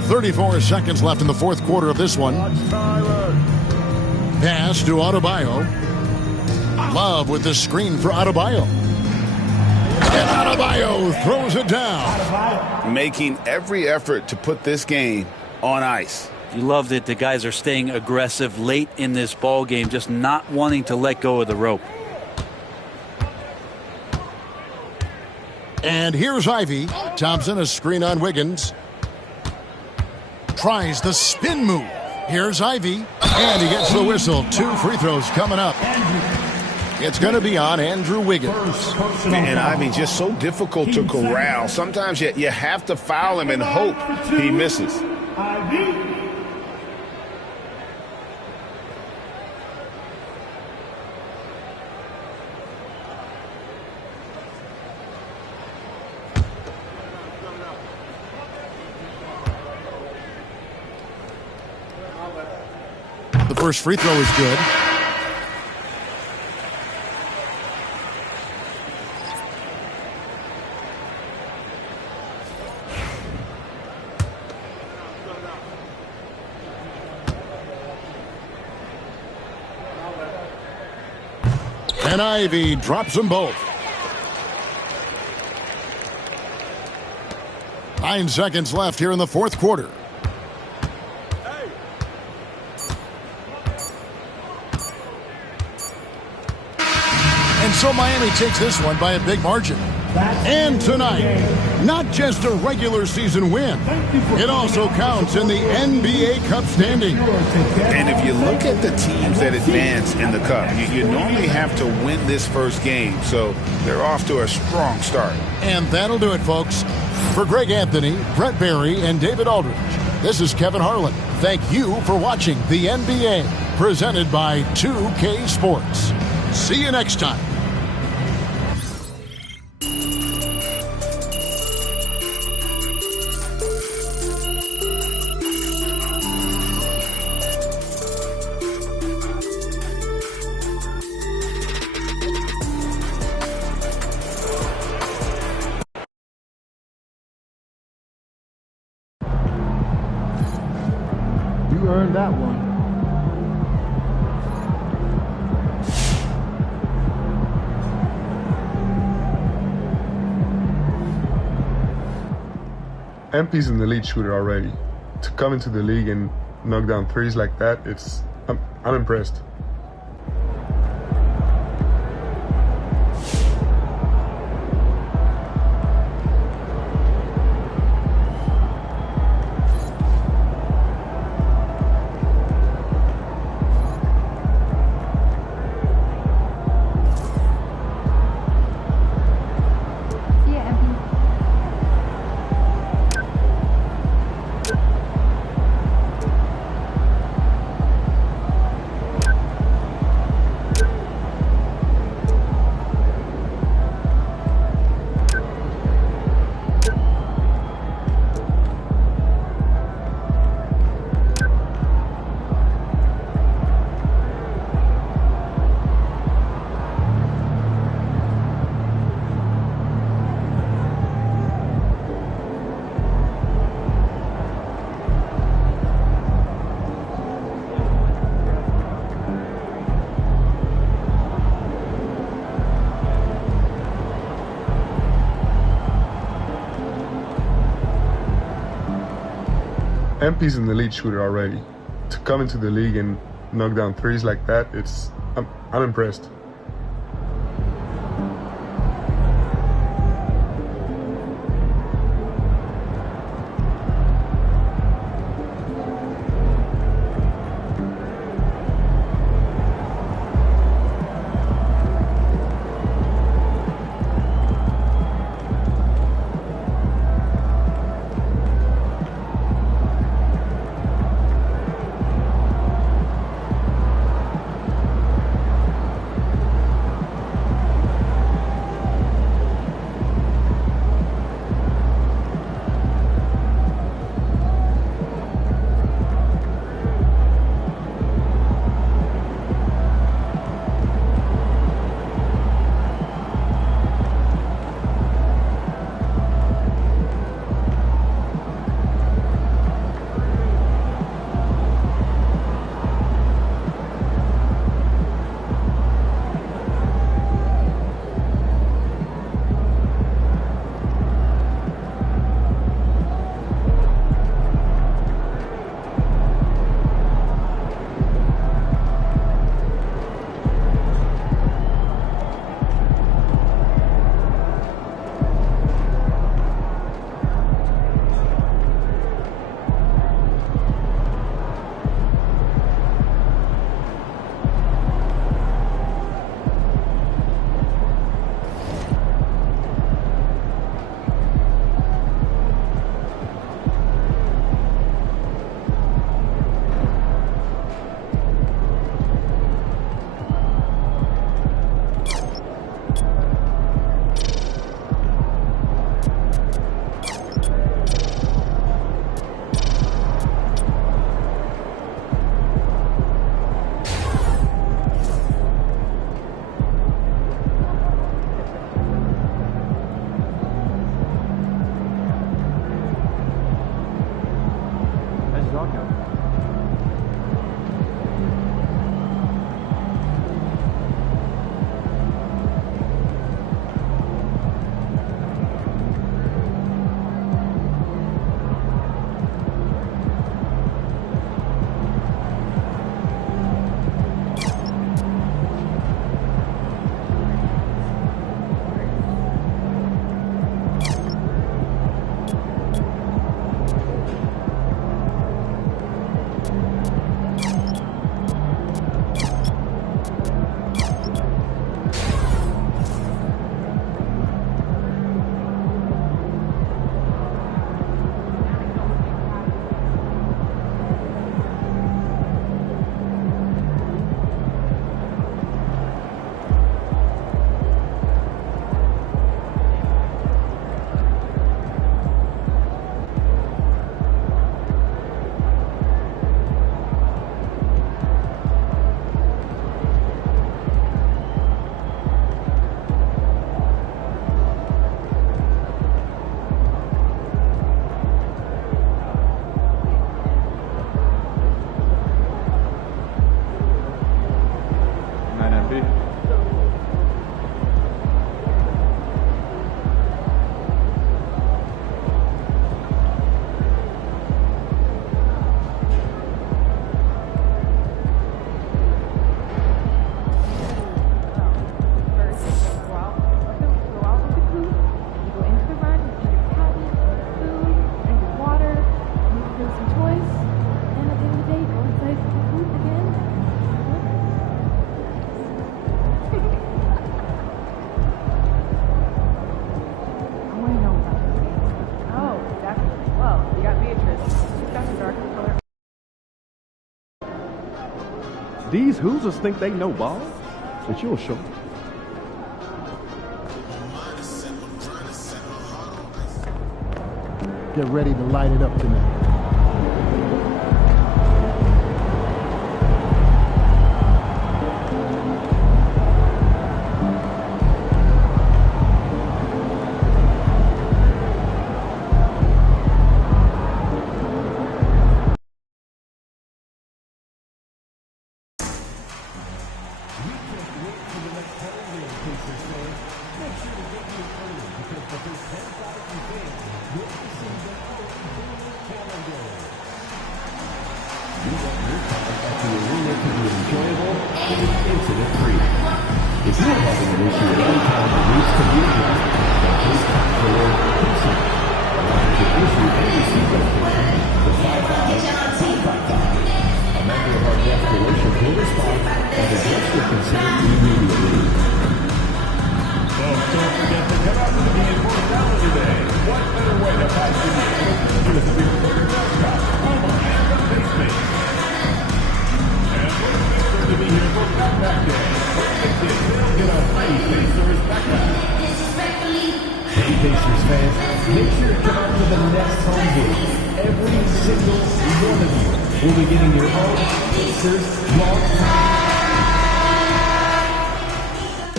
34 seconds left in the fourth quarter of this one. Pass to Adebayo. Love with the screen for Adebayo. And Adebayo throws it down. Making every effort to put this game on ice. You love that the guys are staying aggressive late in this ball game, just not wanting to let go of the rope. And here's Ivy. Thompson, a screen on Wiggins. Tries the spin move. Here's Ivy. And he gets the whistle. 2 free throws coming up. It's going to be on Andrew Wiggins. And Ivy just so difficult to corral. Sometimes you have to foul him and hope he misses. The first free throw is good. And Ivy drops them both. 9 seconds left here in the fourth quarter. And so Miami takes this one by a big margin. And tonight, not just a regular season win, it also counts in the NBA Cup standing. And if you look at the teams that advance in the Cup, you normally have to win this first game, so they're off to a strong start. And that'll do it, folks. For Greg Anthony, Brett Barry, and David Aldridge, this is Kevin Harlan. Thank you for watching the NBA, presented by 2K Sports. See you next time. You earned that one. MP's an elite shooter already. To come into the league and knock down threes like that, I'm impressed. MP's an elite shooter already. To come into the league and knock down threes like that, I'm impressed. These Hoosiers think they know ball, but you'll show them. Get ready to light it up tonight.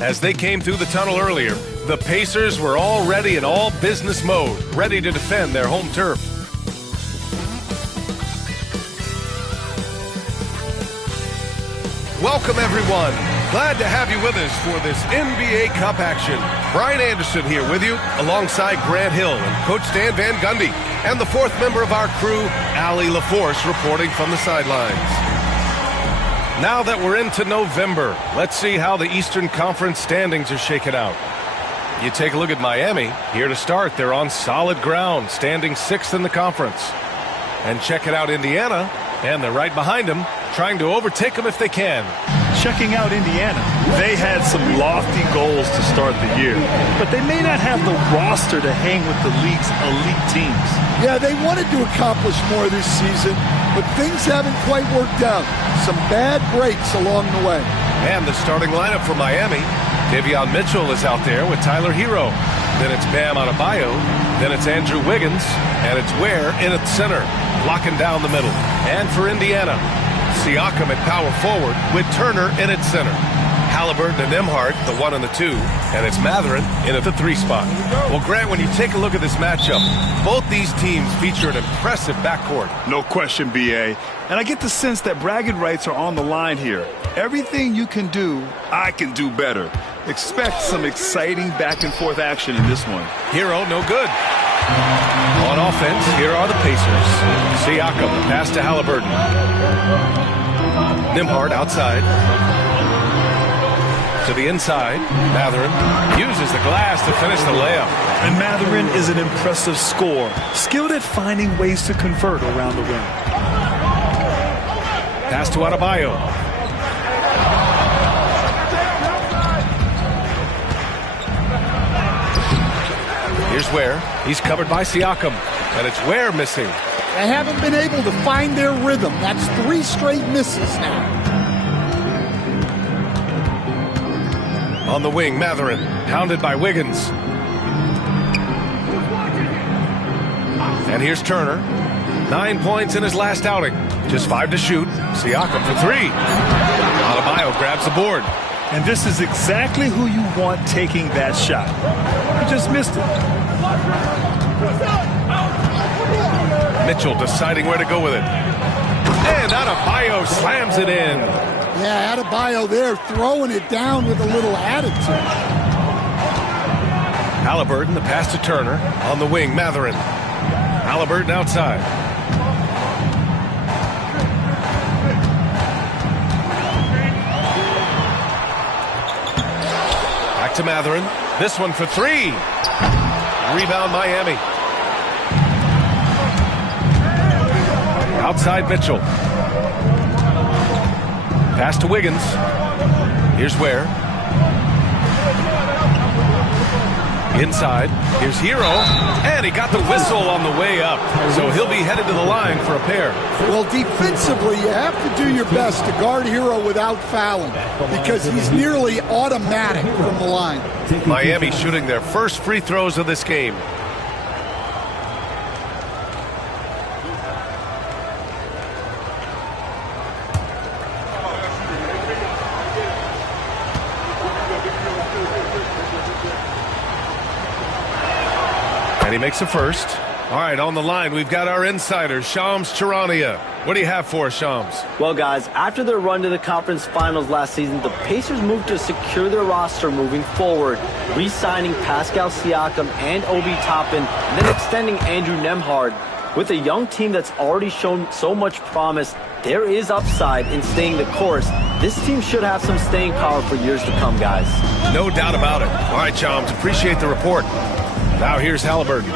As they came through the tunnel earlier, the Pacers were already in all business mode, ready to defend their home turf. Welcome, everyone. Glad to have you with us for this NBA Cup action. Brian Anderson here with you, alongside Grant Hill and Coach Stan Van Gundy, and the fourth member of our crew, Allie LaForce, reporting from the sidelines. Now that we're into November, let's see how the Eastern Conference standings are shaken out. You take a look at Miami. Here to start, they're on solid ground, standing 6th in the conference. And check it out, Indiana, and they're right behind them, trying to overtake them if they can. Checking out Indiana, they had some lofty goals to start the year, but they may not have the roster to hang with the league's elite teams. Yeah, they wanted to accomplish more this season, but things haven't quite worked out. Some bad breaks along the way. And the starting lineup for Miami, Davion Mitchell is out there with Tyler Hero. Then it's Bam Adebayo. Then it's Andrew Wiggins. And it's Ware in at center, locking down the middle. And for Indiana, Siakam at power forward with Turner in at center. Halliburton and Nembhard, the 1 and the 2, and it's Mathurin in at the 3 spot. Well, Grant, when you take a look at this matchup, both these teams feature an impressive backcourt. No question, B.A. And I get the sense that bragging rights are on the line here. Everything you can do, I can do better. Expect some exciting back-and-forth action in this one. Hero, no good. On offense, here are the Pacers. Siakam, pass to Halliburton. Nembhard outside. To the inside, Mathurin uses the glass to finish the layup. And Mathurin is an impressive scorer, skilled at finding ways to convert around the rim. Pass to Adebayo. Here's Ware. He's covered by Siakam, and it's Ware missing. They haven't been able to find their rhythm. That's 3 straight misses now. On the wing, Mathurin, pounded by Wiggins. And here's Turner. 9 points in his last outing. Just 5 to shoot. Siakam for 3. Adebayo grabs the board. And this is exactly who you want taking that shot. He just missed it. Mitchell deciding where to go with it. And Adebayo slams it in. Yeah, Adebayo there throwing it down with a little attitude. Halliburton, the pass to Turner. On the wing, Mathurin. Halliburton outside. Back to Mathurin. This one for 3. Rebound Miami. Outside Mitchell. Pass to Wiggins. Here's Ware. Inside, here's Hero, and he got the whistle on the way up, so he'll be headed to the line for a pair. Well, defensively, you have to do your best to guard Hero without fouling because he's nearly automatic from the line. Miami shooting their first free throws of this game. And he makes a first. All right, on the line, we've got our insider, Shams Charania. What do you have for us, Shams? Well, guys, after their run to the conference finals last season, the Pacers moved to secure their roster moving forward, re-signing Pascal Siakam and Obi Toppin, and then extending Andrew Nembhard. With a young team that's already shown so much promise, there is upside in staying the course. This team should have some staying power for years to come, guys. No doubt about it. All right, Shams, appreciate the report. Now here's Halliburton.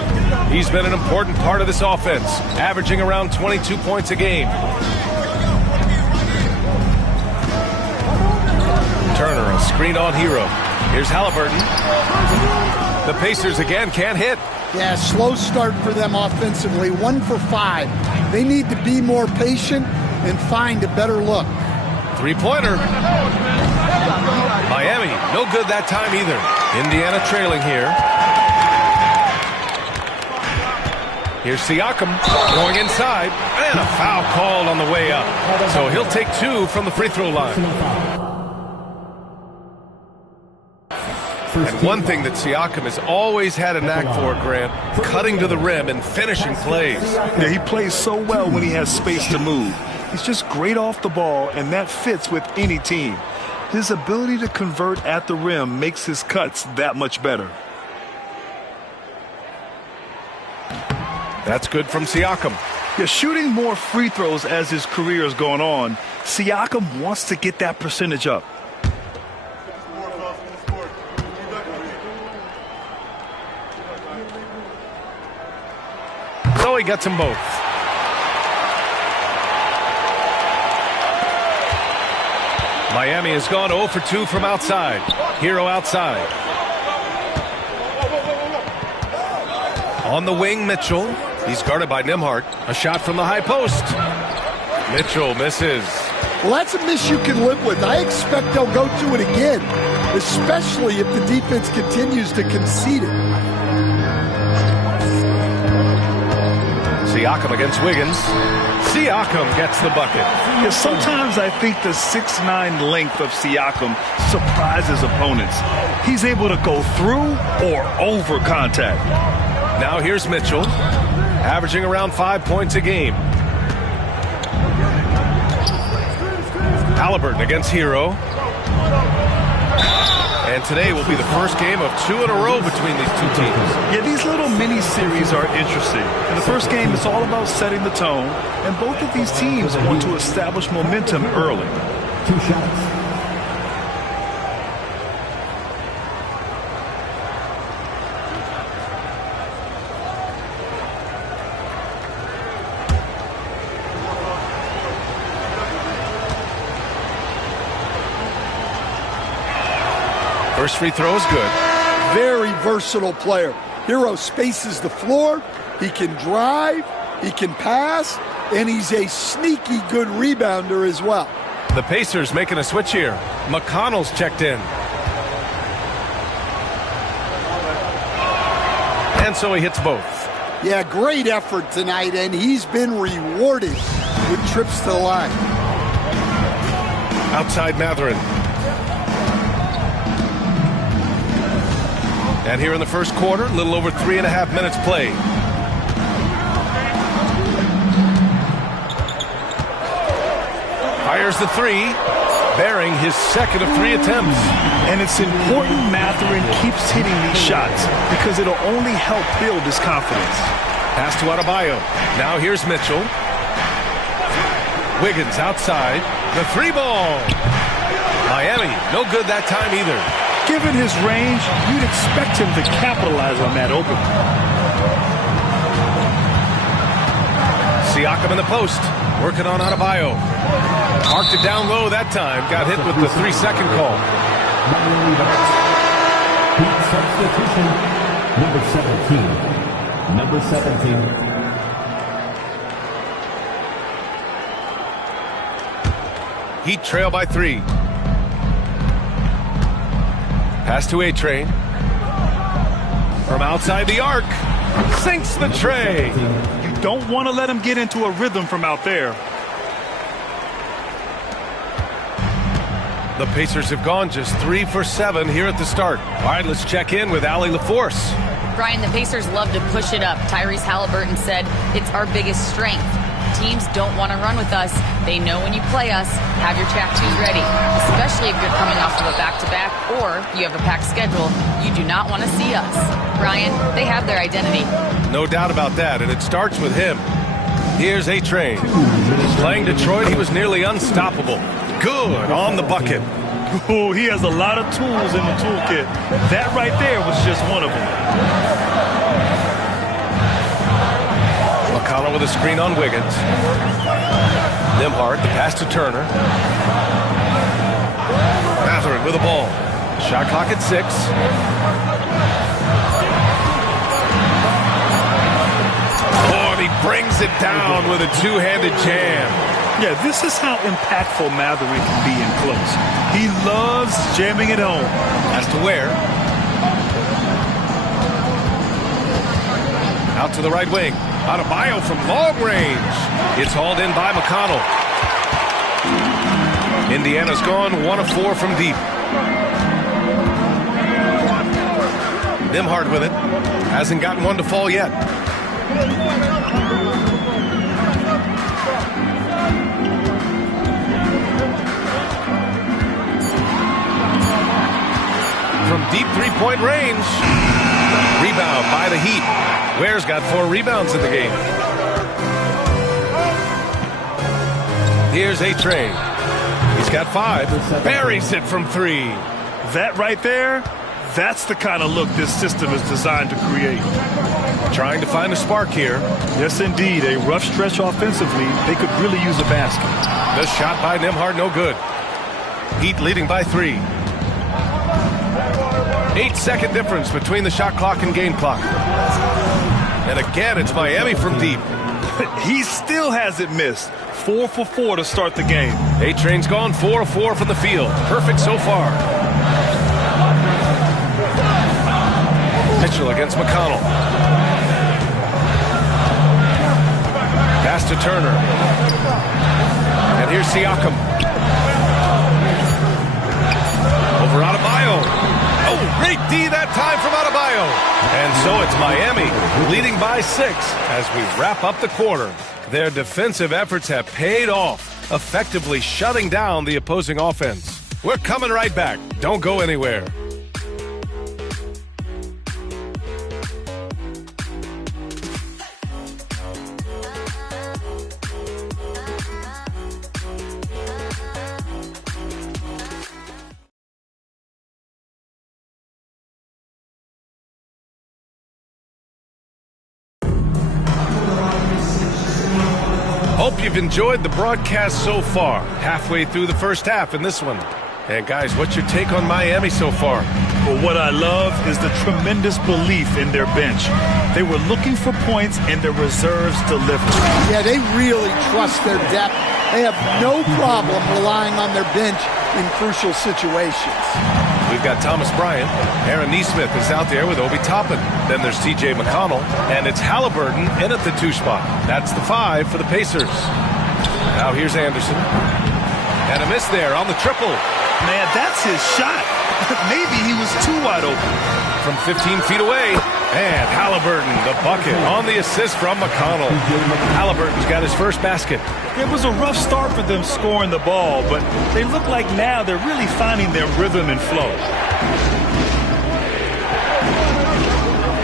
He's been an important part of this offense, averaging around 22 points a game. Turner, a screen on Hero. Here's Halliburton. The Pacers again can't hit. Yeah, slow start for them offensively, 1 for 5. They need to be more patient and find a better look. Three-pointer. Miami, no good that time either. Indiana trailing here. Here's Siakam going inside, and a foul called on the way up. So he'll take 2 from the free throw line. And one thing that Siakam has always had a knack for, Grant, cutting to the rim and finishing plays. Yeah, he plays so well when he has space to move. He's just great off the ball, and that fits with any team. His ability to convert at the rim makes his cuts that much better. That's good from Siakam. Yeah, shooting more free throws as his career is going on, Siakam wants to get that percentage up. So he gets them both. Miami has gone 0 for 2 from outside. Hero outside. On the wing, Mitchell. He's guarded by Nembhard. A shot from the high post. Mitchell misses. Well, that's a miss you can live with. I expect they'll go to it again, especially if the defense continues to concede it. Siakam against Wiggins. Siakam gets the bucket. Yeah, sometimes I think the 6'9" length of Siakam surprises opponents. He's able to go through or over contact. Now here's Mitchell, averaging around 5 points a game. Halliburton against Hero. And today will be the first game of 2 in a row between these two teams. Yeah, these little mini-series are interesting. In the first game, it's all about setting the tone, and both of these teams want to establish momentum early. 2 shots. First free throw is good. Very versatile player. Hero spaces the floor. He can drive. He can pass. And he's a sneaky good rebounder as well. The Pacers making a switch here. McConnell's checked in. And so he hits both. Yeah, great effort tonight, and he's been rewarded with trips to the line. Outside Mathurin. And here in the first quarter, a little over 3.5 minutes played. Fires the three, bearing his second of 3 attempts. And it's important Mathurin keeps hitting these shots because it'll only help build his confidence. Pass to Adebayo. Now here's Mitchell. Wiggins outside. The 3-ball. Miami, no good that time either. Given his range, you'd expect him to capitalize on that open. Siakam in the post, working on Adebayo. Marked it down low that time, got hit with the 3-second call. Substitution. Number 17. Number 17. Heat trail by 3. Pass to A-Train. From outside the arc. Sinks the tray. You don't want to let him get into a rhythm from out there. The Pacers have gone just 3 for 7 here at the start. All right, let's check in with Allie LaForce. Brian, the Pacers love to push it up. Tyrese Halliburton said it's our biggest strength. Teams don't want to run with us. They know when you play us, have your track shoes ready, especially if you're coming off of a back-to-back or you have a packed schedule. You do not want to see us. Brian, they have their identity. No doubt about that, and it starts with him. Here's A-Train. Playing Detroit, he was nearly unstoppable. Good on the bucket. Ooh, he has a lot of tools in the toolkit. That right there was just one of them. McConnell with a screen on Wiggins. Nembhard, the pass to Turner. Mathurin with the ball. Shot clock at 6. Oh, and he brings it down with a two-handed jam. Yeah, this is how impactful Mathurin can be in close. He loves jamming it home. Has to Ware. Out to the right wing. PropahYO from long range. It's hauled in by McConnell. Indiana's gone 1 of 4 from deep. Nembhard with it. Hasn't gotten one to fall yet. From deep three-point range. Rebound by the Heat. Ware's got 4 rebounds in the game. Here's A-Train. He's got 5. Buries it from 3. That right there, that's the kind of look this system is designed to create. Trying to find a spark here. Yes, indeed. A rough stretch offensively. They could really use a basket. The shot by Nembhard, no good. Heat leading by 3. 8-second difference between the shot clock and game clock. And again, it's Miami from deep. He still hasn't missed. 4 for 4 to start the game. A-Train's gone 4 of 4 from the field. Perfect so far. Mitchell against McConnell. Pass to Turner. And here's Siakam. Over PropahYO. Oh, great D that time from PropahYO. And so it's Miami leading by 6 as we wrap up the quarter. Their defensive efforts have paid off, effectively shutting down the opposing offense. We're coming right back. Don't go anywhere. Hope you've enjoyed the broadcast so far. Halfway through the first half in this one. And guys, what's your take on Miami so far? Well, what I love is the tremendous belief in their bench. They were looking for points and their reserves delivered. Yeah, they really trust their depth. They have no problem relying on their bench in crucial situations. We've got Thomas Bryant. Aaron Nesmith is out there with Obi Toppin. Then there's T.J. McConnell. And it's Halliburton in at the 2 spot. That's the 5 for the Pacers. Now here's Anderson. And a miss there on the triple. Man, that's his shot. Maybe he was too wide open. From 15 feet away. And Halliburton, the bucket on the assist from McConnell. Halliburton's got his first basket. It was a rough start for them scoring the ball, but they look like now they're really finding their rhythm and flow.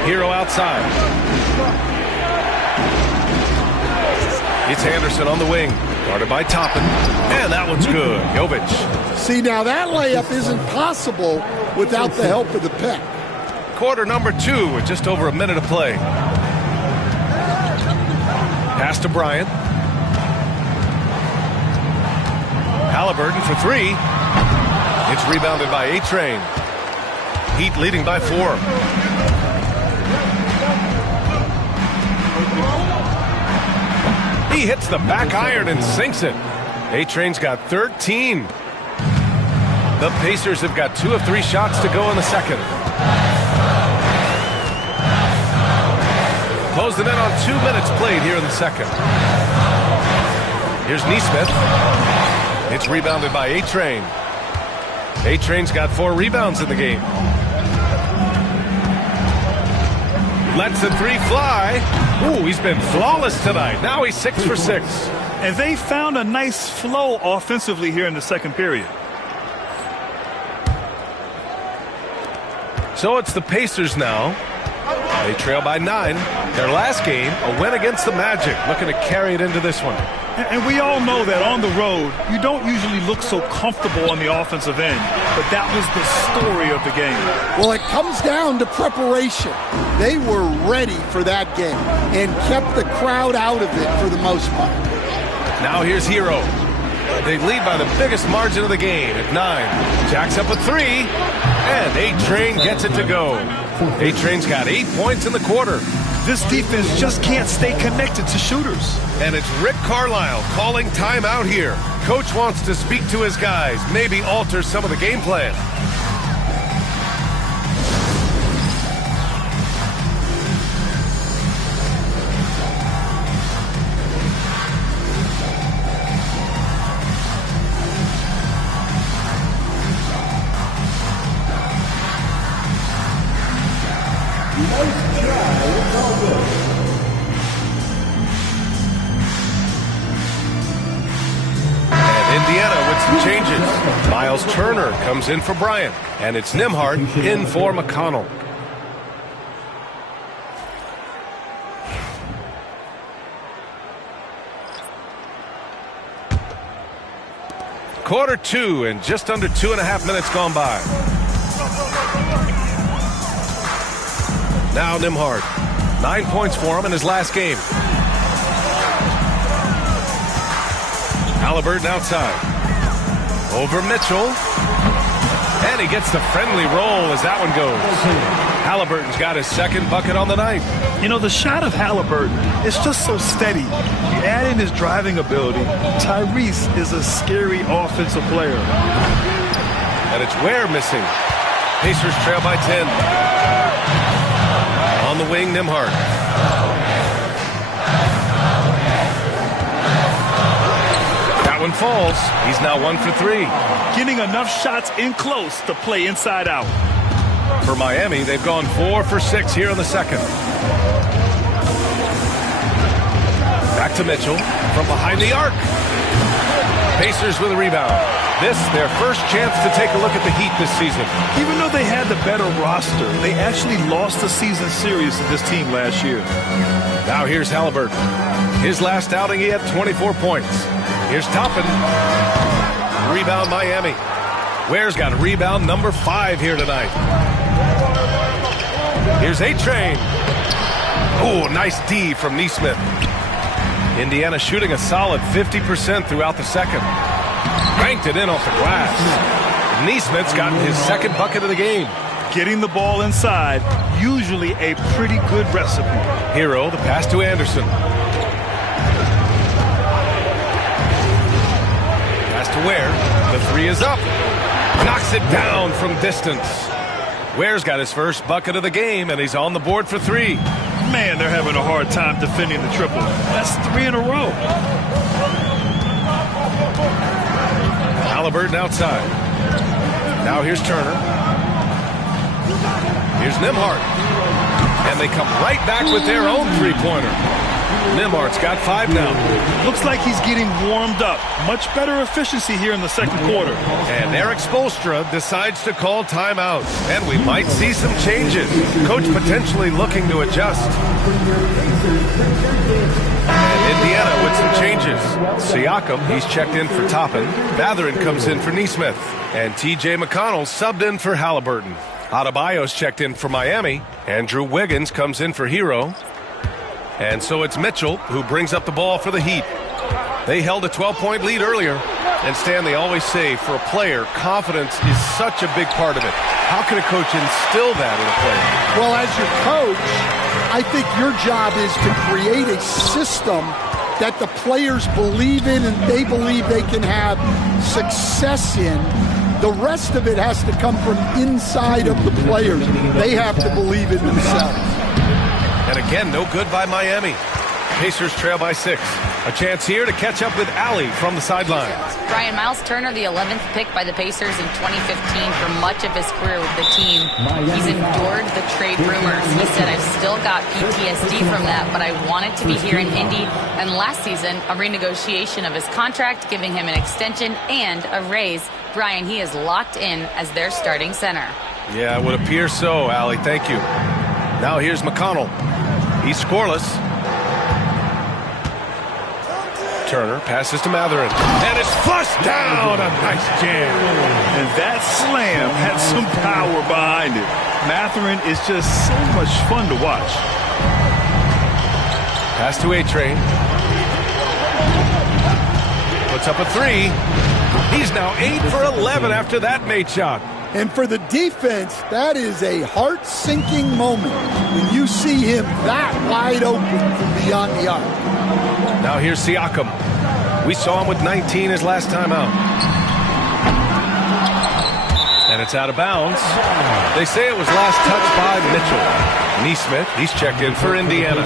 Hero outside. It's Anderson on the wing. Guarded by Toppin. And that one's good. Jovic. See, now that layup isn't possible without the help of the pick. Quarter number 2 with just over a minute of play. Pass to Bryant. Halliburton for 3. It's rebounded by A-Train. Heat leading by 4. He hits the back iron and sinks it. A-Train's got 13. The Pacers have got 2 of 3 shots to go in the second. Closing in on 2 minutes played here in the second. Here's Nesmith. It's rebounded by A-Train. A-Train's got 4 rebounds in the game. Lets the 3 fly. Ooh, he's been flawless tonight. Now he's 6 for 6. And they found a nice flow offensively here in the second period. So it's the Pacers now. They trail by 9. Their last game, a win against the Magic, looking to carry it into this one. And we all know that on the road, you don't usually look so comfortable on the offensive end. But that was the story of the game. Well, it comes down to preparation. They were ready for that game and kept the crowd out of it for the most part. Now here's Hero. They lead by the biggest margin of the game at 9. Jacks up a 3, and A-Train gets it to go. A-Train's got 8 points in the quarter. This defense just can't stay connected to shooters. And it's Rick Carlisle calling timeout here. Coach wants to speak to his guys, maybe alter some of the game plan. Indiana with some changes. Miles Turner comes in for Bryant, and it's Nembhard in for McConnell. Quarter 2 and just under 2.5 minutes gone by. Now Nembhard. 9 points for him in his last game. Halliburton outside. Over Mitchell. And he gets the friendly roll as that one goes. Halliburton's got his second bucket on the night. You know, the shot of Halliburton is just so steady. You add in his driving ability. Tyrese is a scary offensive player. And it's Ware missing. Pacers trail by 10. On the wing, Nembhard. One falls. He's now 1 for 3. Getting enough shots in close to play inside out. For Miami, they've gone 4 for 6 here in the second. Back to Mitchell from behind the arc. Pacers with a rebound. This, their first chance to take a look at the Heat this season. Even though they had the better roster, they actually lost the season series to this team last year. Now here's Halliburton. His last outing, he had 24 points. Here's Toppin. Rebound Miami. Ware's got a rebound number 5 here tonight. Here's A-Train. Oh, nice D from Nesmith. Indiana shooting a solid 50% throughout the second. Banked it in off the glass. Nesmith's gotten his second bucket of the game. Getting the ball inside, usually a pretty good recipe. Hero, the pass to Anderson. To Ware. The 3 is up. Knocks it down from distance. Ware's got his first bucket of the game, and he's on the board for 3. Man, they're having a hard time defending the triple. That's 3 in a row. Halliburton outside. Now here's Turner. Here's Nembhard. And they come right back with their own three-pointer. Nembhard's got 5 now. Looks like he's getting warmed up. Much better efficiency here in the second quarter. And Eric Spoelstra decides to call timeout. And we might see some changes. Coach potentially looking to adjust. And Indiana with some changes. Siakam, he's checked in for Toppin. Batherine comes in for Nesmith. And T.J. McConnell subbed in for Halliburton. Adebayo's checked in for Miami. Andrew Wiggins comes in for Hero. And so it's Mitchell who brings up the ball for the Heat. They held a 12-point lead earlier. And Stan, they always say, for a player, confidence is such a big part of it. How can a coach instill that in a player? Well, as your coach, I think your job is to create a system that the players believe in and they believe they can have success in. The rest of it has to come from inside of the players. They have to believe in themselves. And again, no good by Miami. Pacers trail by 6. A chance here to catch up with Allie from the sideline. Brian, Miles Turner, the 11th pick by the Pacers in 2015 for much of his career with the team. He's endured the trade rumors. He said, I've still got PTSD from that, but I wanted to be here in Indy. And last season, a renegotiation of his contract, giving him an extension and a raise. Brian, he is locked in as their starting center. Yeah, it would appear so, Allie. Thank you. Now here's McConnell. He's scoreless. Turner passes to Matherin, and it's flushed down. A nice jam. And that slam had some power behind it. Matherin is just so much fun to watch. Pass to A-Train. Puts up a 3. He's now 8 for 11 after that made shot. And for the defense, that is a heart-sinking moment when you see him that wide open from beyond the arc. Now here's Siakam. We saw him with 19 his last time out. And it's out of bounds. They say it was last touched by Mitchell. Neesmith, he's checked in for Indiana.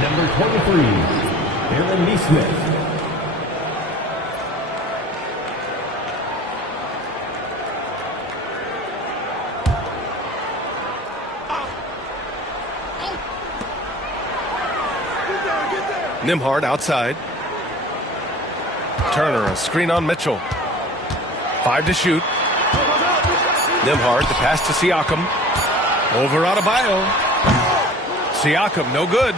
Number 23, Aaron Neesmith. Nembhard outside. Turner, a screen on Mitchell. 5 to shoot. Nembhard, the pass to Siakam. Over Adebayo. Siakam, no good.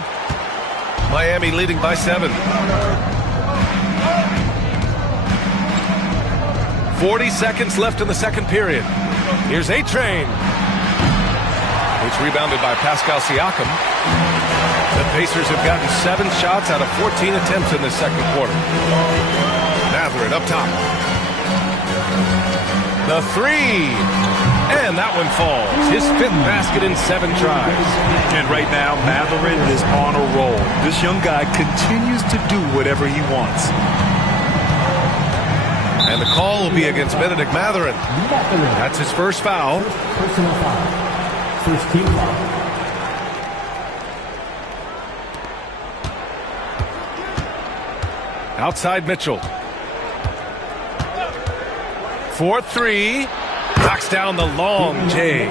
Miami leading by 7. 40 seconds left in the second period. Here's A-Train. It's rebounded by Pascal Siakam. The Pacers have gotten 7 shots out of 14 attempts in the second quarter. Matherin up top. The 3. And that one falls. His 5th basket in 7 tries. And right now, Matherin is on a roll. This young guy continues to do whatever he wants. And the call will be against Benedict Matherin. That's his first foul. Personal foul. First team foul. Outside Mitchell. 4-3. Knocks down the long J.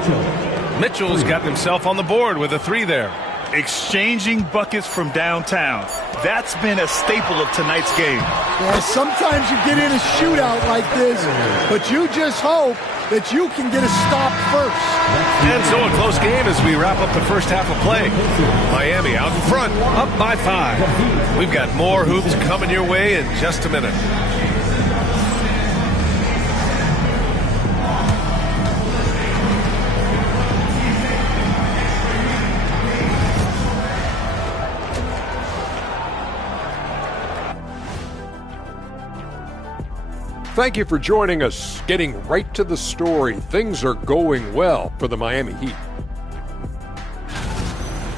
Mitchell's gotten himself on the board with a 3 there. Exchanging buckets from downtown. That's been a staple of tonight's game. Yeah, sometimes you get in a shootout like this, but you just hope that you can get a stop first. And so a close game as we wrap up the first half of play. Miami out in front, up by 5. We've got more hoops coming your way in just a minute. Thank you for joining us. Getting right to the story, things are going well for the Miami Heat.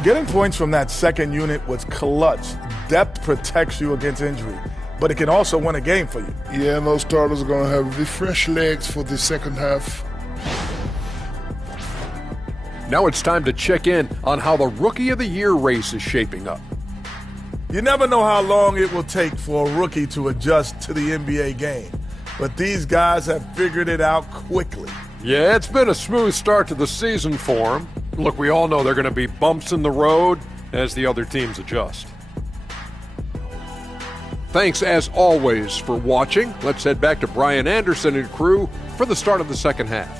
Getting points from that second unit was clutch. Depth protects you against injury, but it can also win a game for you. Yeah, and those starters are going to have refreshed legs for the second half. Now it's time to check in on how the Rookie of the Year race is shaping up. You never know how long it will take for a rookie to adjust to the NBA game. But these guys have figured it out quickly. Yeah, it's been a smooth start to the season for them. Look, we all know there are going to be bumps in the road as the other teams adjust. Thanks, as always, for watching. Let's head back to Brian Anderson and crew for the start of the second half.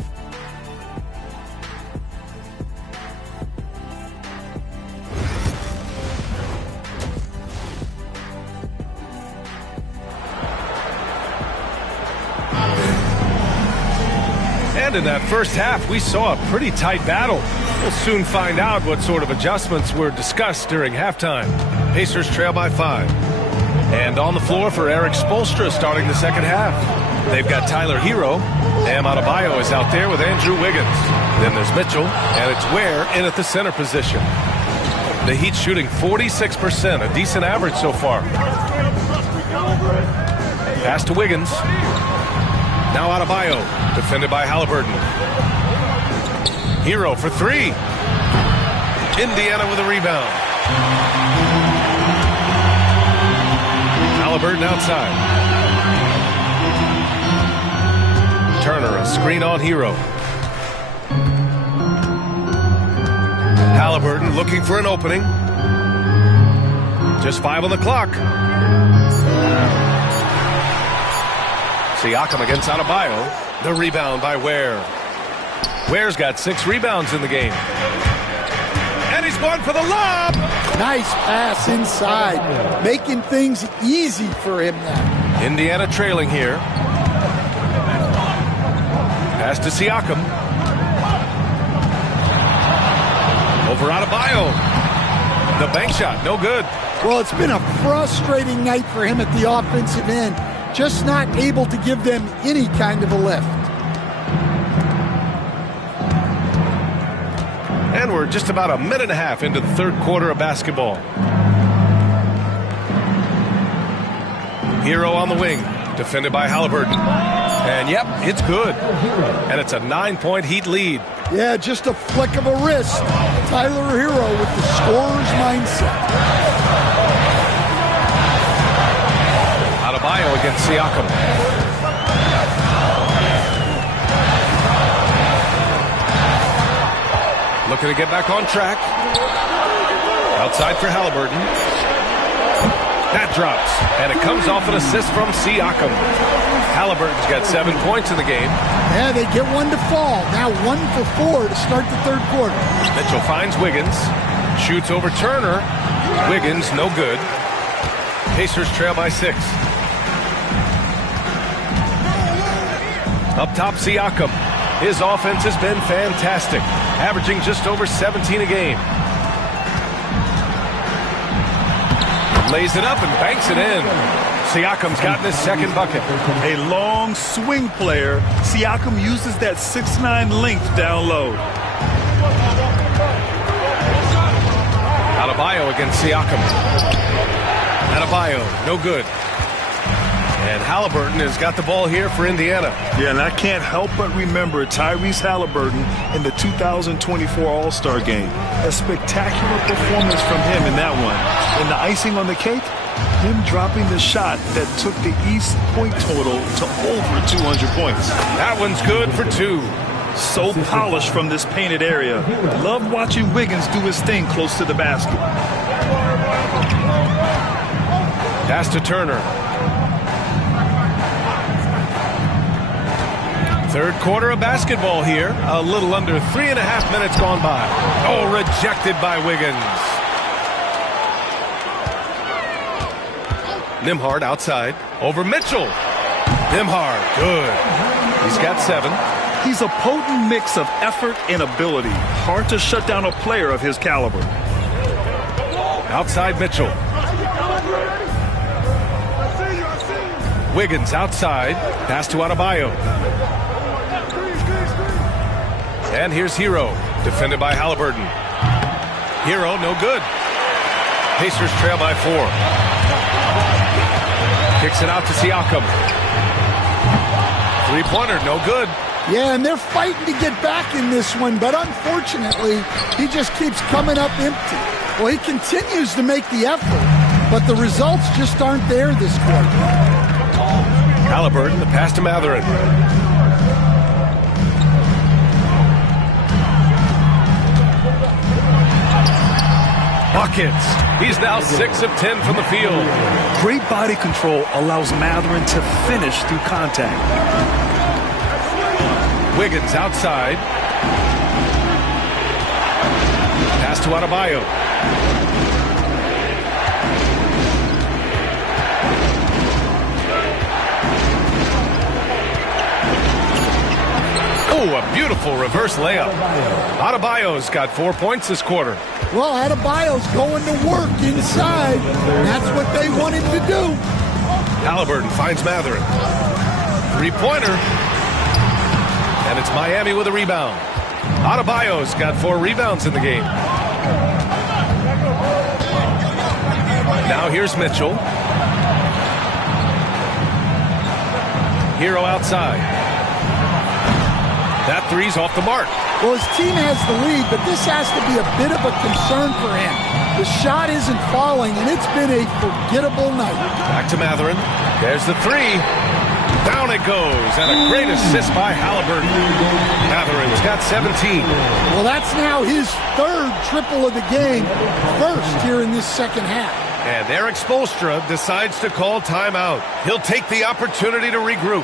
And in that first half, we saw a pretty tight battle. We'll soon find out what sort of adjustments were discussed during halftime. Pacers trail by 5. And on the floor for Eric Spoelstra starting the second half. They've got Tyler Hero. Bam Adebayo is out there with Andrew Wiggins. Then there's Mitchell, and it's Ware in at the center position. The Heat shooting 46%, a decent average so far. Pass to Wiggins. Now Adebayo, defended by Halliburton. Hero for three. Indiana with a rebound. Halliburton outside. Turner, a screen on Hero. Halliburton looking for an opening. Just 5 on the clock. Siakam against Adebayo. The rebound by Ware. Ware's got 6 rebounds in the game. And he's going for the lob. Nice pass inside, making things easy for him now. Indiana trailing here. Pass to Siakam. Over Adebayo. The bank shot, no good. Well, it's been a frustrating night for him at the offensive end. Just not able to give them any kind of a lift. And we're just about a minute and a half into the third quarter of basketball. Hero on the wing, defended by Halliburton. And yep, it's good. And it's a 9-point Heat lead. Yeah, just a flick of a wrist. Tyler Hero with the scorer's mindset. Adebayo against Siakam. Looking to get back on track. Outside for Halliburton. That drops, and it comes off an assist from Siakam. Halliburton's got 7 points in the game. Yeah, they get one to fall. Now 1 for 4 to start the third quarter. Mitchell finds Wiggins. Shoots over Turner. Wiggins, no good. Pacers trail by 6. Up top, Siakam. His offense has been fantastic, averaging just over 17 a game. Lays it up and banks it in. Siakam's gotten his second bucket. A long swing player. Siakam uses that 6'9" length down low. Adebayo against Siakam. Adebayo, no good. And Halliburton has got the ball here for Indiana. Yeah, and I can't help but remember Tyrese Halliburton in the 2024 All-Star Game. A spectacular performance from him in that one. And the icing on the cake, him dropping the shot that took the East point total to over 200 points. That one's good for 2. So polished from this painted area. Love watching Wiggins do his thing close to the basket. Pass to Turner. Third quarter of basketball here. A little under 3.5 minutes gone by. Oh, rejected by Wiggins. Nembhard outside. Over Mitchell. Nembhard, good. He's got 7. He's a potent mix of effort and ability. Hard to shut down a player of his caliber. Outside Mitchell. Wiggins outside. Pass to Adebayo. And here's Hero, defended by Halliburton. Hero, no good. Pacers trail by 4. Kicks it out to Siakam. Three-pointer, no good. Yeah, and they're fighting to get back in this one, but unfortunately, he just keeps coming up empty. Well, he continues to make the effort, but the results just aren't there this quarter. Halliburton, the pass to Mathurin. Buckets. He's now 6 of 10 from the field. Great body control allows Mathurin to finish through contact. Wiggins outside. Pass to Adebayo. Oh, a beautiful reverse layup. Adebayo's got 4 points this quarter. Well, Adebayo's going to work inside. That's what they want him to do. Halliburton finds Mathurin. Three-pointer. And it's Miami with a rebound. Adebayo's got 4 rebounds in the game. Now here's Mitchell. Hero outside. That three's off the mark. Well, his team has the lead, but this has to be a bit of a concern for him. The shot isn't falling, and it's been a forgettable night. Back to Matherin. There's the three. Down it goes, and a great assist by Halliburton. Matherin's got 17. Well, that's now his third triple of the game, first here in this second half. And Eric Spoelstra decides to call timeout. He'll take the opportunity to regroup.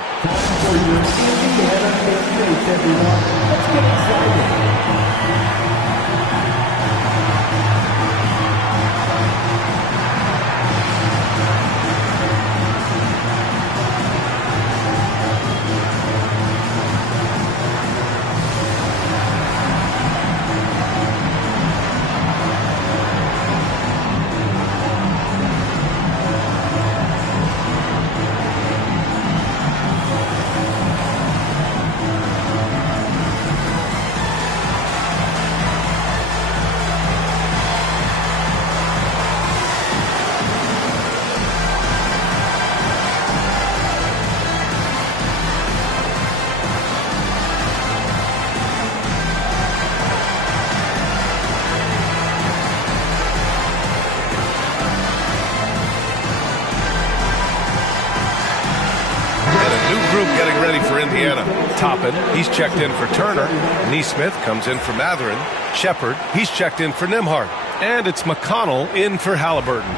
Getting ready for Indiana. Toppin, he's checked in for Turner. Neesmith comes in for Matherin. Shepard, he's checked in for Nembhard. And it's McConnell in for Halliburton.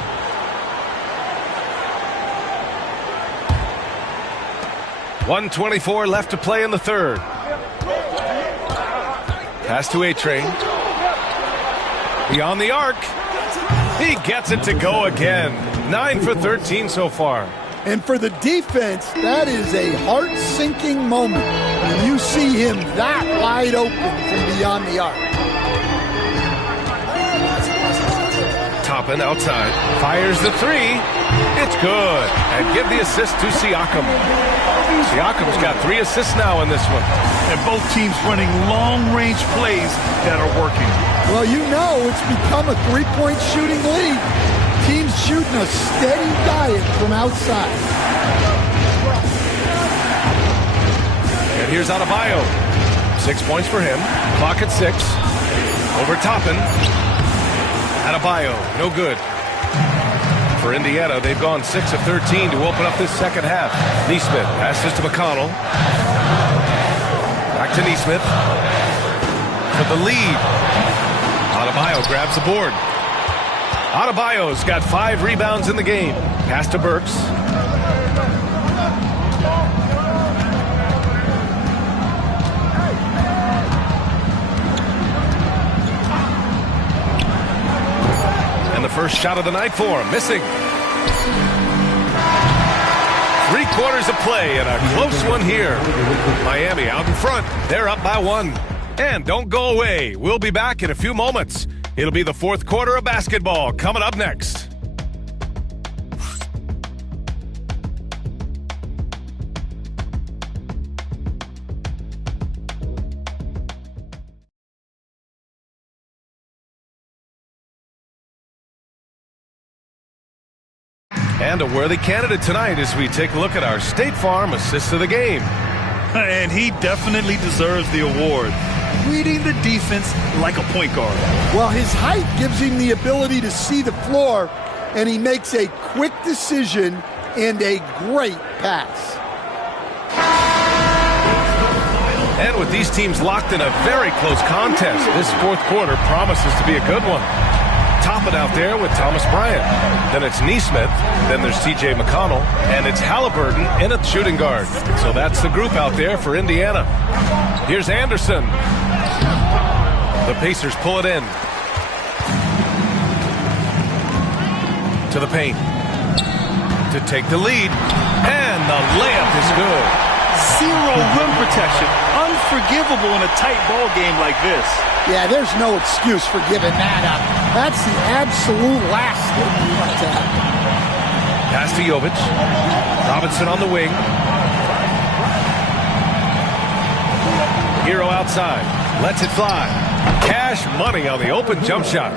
.124 left to play in the third. Pass to A-Train. Beyond the arc. He gets it to go again. 9 for 13 so far. And for the defense, that is a heart-sinking moment when you see him that wide open from beyond the arc. Toppin outside, fires the three. It's good. And give the assist to Siakam. Siakam's got 3 assists now in this one. And both teams running long-range plays that are working. Well, you know it's become a three-point shooting league. Teams shooting a steady diet from outside. And here's Adebayo. 6 points for him. Clock at 6. Over Toppin. Adebayo, no good. For Indiana, they've gone 6 of 13 to open up this second half. Neesmith passes to McConnell. Back to Neesmith. For the lead. Adebayo grabs the board. Adebayo's got 5 rebounds in the game. Pass to Burks. And the first shot of the night for him, missing. 3 quarters of play and a close one here. Miami out in front. They're up by 1. And don't go away. We'll be back in a few moments. It'll be the fourth quarter of basketball coming up next. And a worthy candidate tonight as we take a look at our State Farm Assist of the Game. And he definitely deserves the award. Reading the defense like a point guard. Well, his height gives him the ability to see the floor, and he makes a quick decision and a great pass. And with these teams locked in a very close contest, this fourth quarter promises to be a good one. Toppin out there with Thomas Bryant. Then it's Neesmith. Then there's T.J. McConnell. And it's Halliburton in at shooting guard. So that's the group out there for Indiana. Here's Anderson. The Pacers pull it in. To the paint. To take the lead. And the layup is good. Zero rim protection. Unforgivable in a tight ball game like this. Yeah, there's no excuse for giving that up. That's the absolute last thing you want to happen. Pass to Jovic. Robinson on the wing. Hero outside. Lets it fly. Cash money on the open jump shot.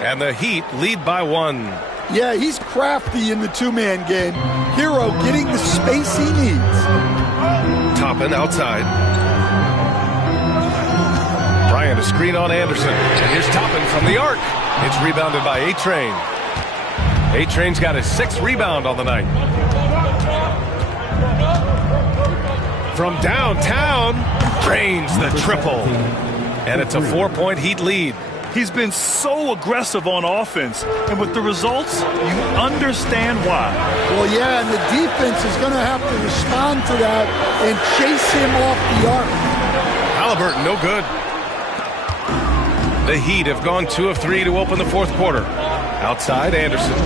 And the Heat lead by 1. Yeah, he's crafty in the two-man game. Hero getting the space he needs. Toppin outside. Bryant a screen on Anderson. And here's Toppin from the arc. It's rebounded by A-Train. A-Train's got his 6th rebound on the night. From downtown, drains the triple. And it's a 4-point Heat lead. He's been so aggressive on offense, and with the results, you understand why. Well, yeah, and the defense is going to have to respond to that and chase him off the arc. Halliburton, no good. The Heat have gone 2 of 3 to open the 4th quarter. Outside, Anderson.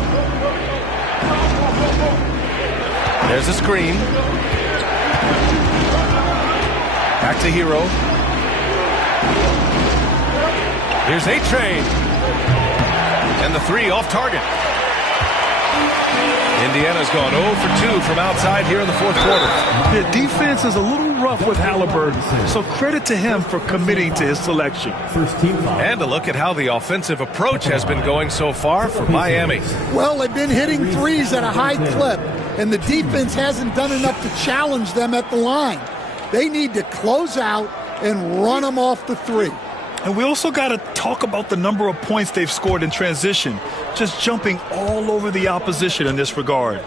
There's a screen. Back to Hero. Here's A-Train. And the 3 off target. Indiana's gone 0 for 2 from outside here in the 4th quarter. The defense is a little rough with Halliburton, so credit to him for committing to his selection. And a look at how the offensive approach has been going so far for Miami. Well, they've been hitting threes at a high clip, and the defense hasn't done enough to challenge them at the line. They need to close out and run them off the 3. And we also got to talk about the number of points they've scored in transition, just jumping all over the opposition in this regard.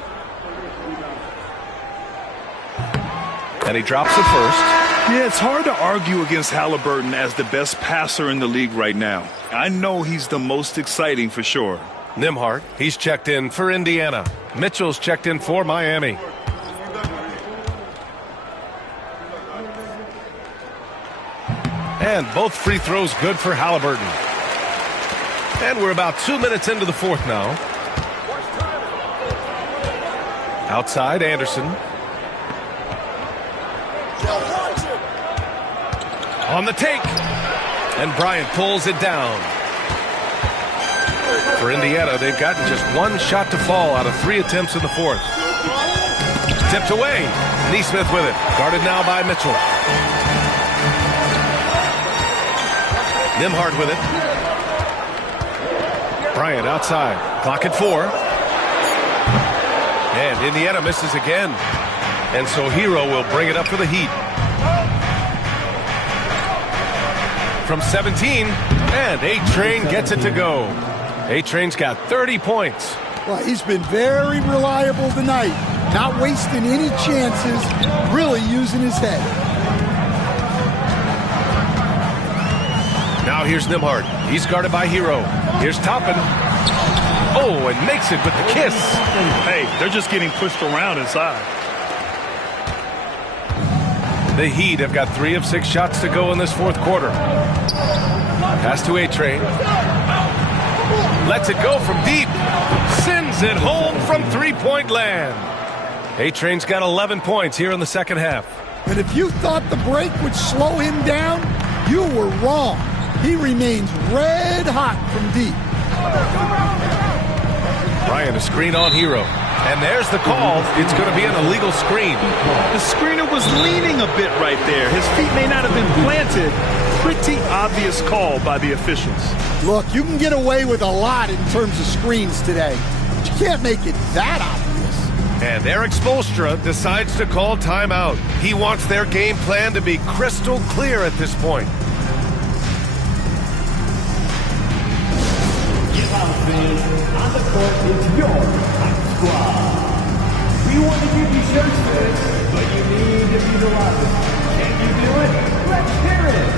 And he drops it first. Yeah, it's hard to argue against Halliburton as the best passer in the league right now. I know he's the most exciting for sure. Nembhard, he's checked in for Indiana. Mitchell's checked in for Miami. And both free throws good for Halliburton. And we're about 2 minutes into the 4th now. Outside, Anderson. On the take. And Bryant pulls it down. For Indiana, they've gotten just 1 shot to fall out of 3 attempts in the 4th. Tipped away. Neesmith with it. Guarded now by Mitchell. Nembhard with it. Bryant outside. Clock at 4. And Indiana misses again. And so Hero will bring it up for the Heat. From 17. And A-Train gets it to go. A-Train's got 30 points. Well, he's been very reliable tonight. Not wasting any chances. Really using his head. Now here's Nembhard. He's guarded by Hero. Here's Toppin. Oh, and makes it with the kiss. Hey, they're just getting pushed around inside. The Heat have got 3 of 6 shots to go in this 4th quarter. Pass to A-Train. Lets it go from deep. Sends it home from 3-point land. A-Train's got 11 points here in the 2nd half. And if you thought the break would slow him down, you were wrong. He remains red hot from deep. Bryant a screen on Hero. And there's the call. It's going to be an illegal screen. The screener was leaning a bit right there. His feet may not have been planted. Pretty obvious call by the officials. Look, you can get away with a lot in terms of screens today, but you can't make it that obvious. And Eric Spoelstra decides to call timeout. He wants their game plan to be crystal clear at this point. On the court is your hot squad. We want to give you shirts for this, but you need to be the loudest. Can you do it? Let's hear it.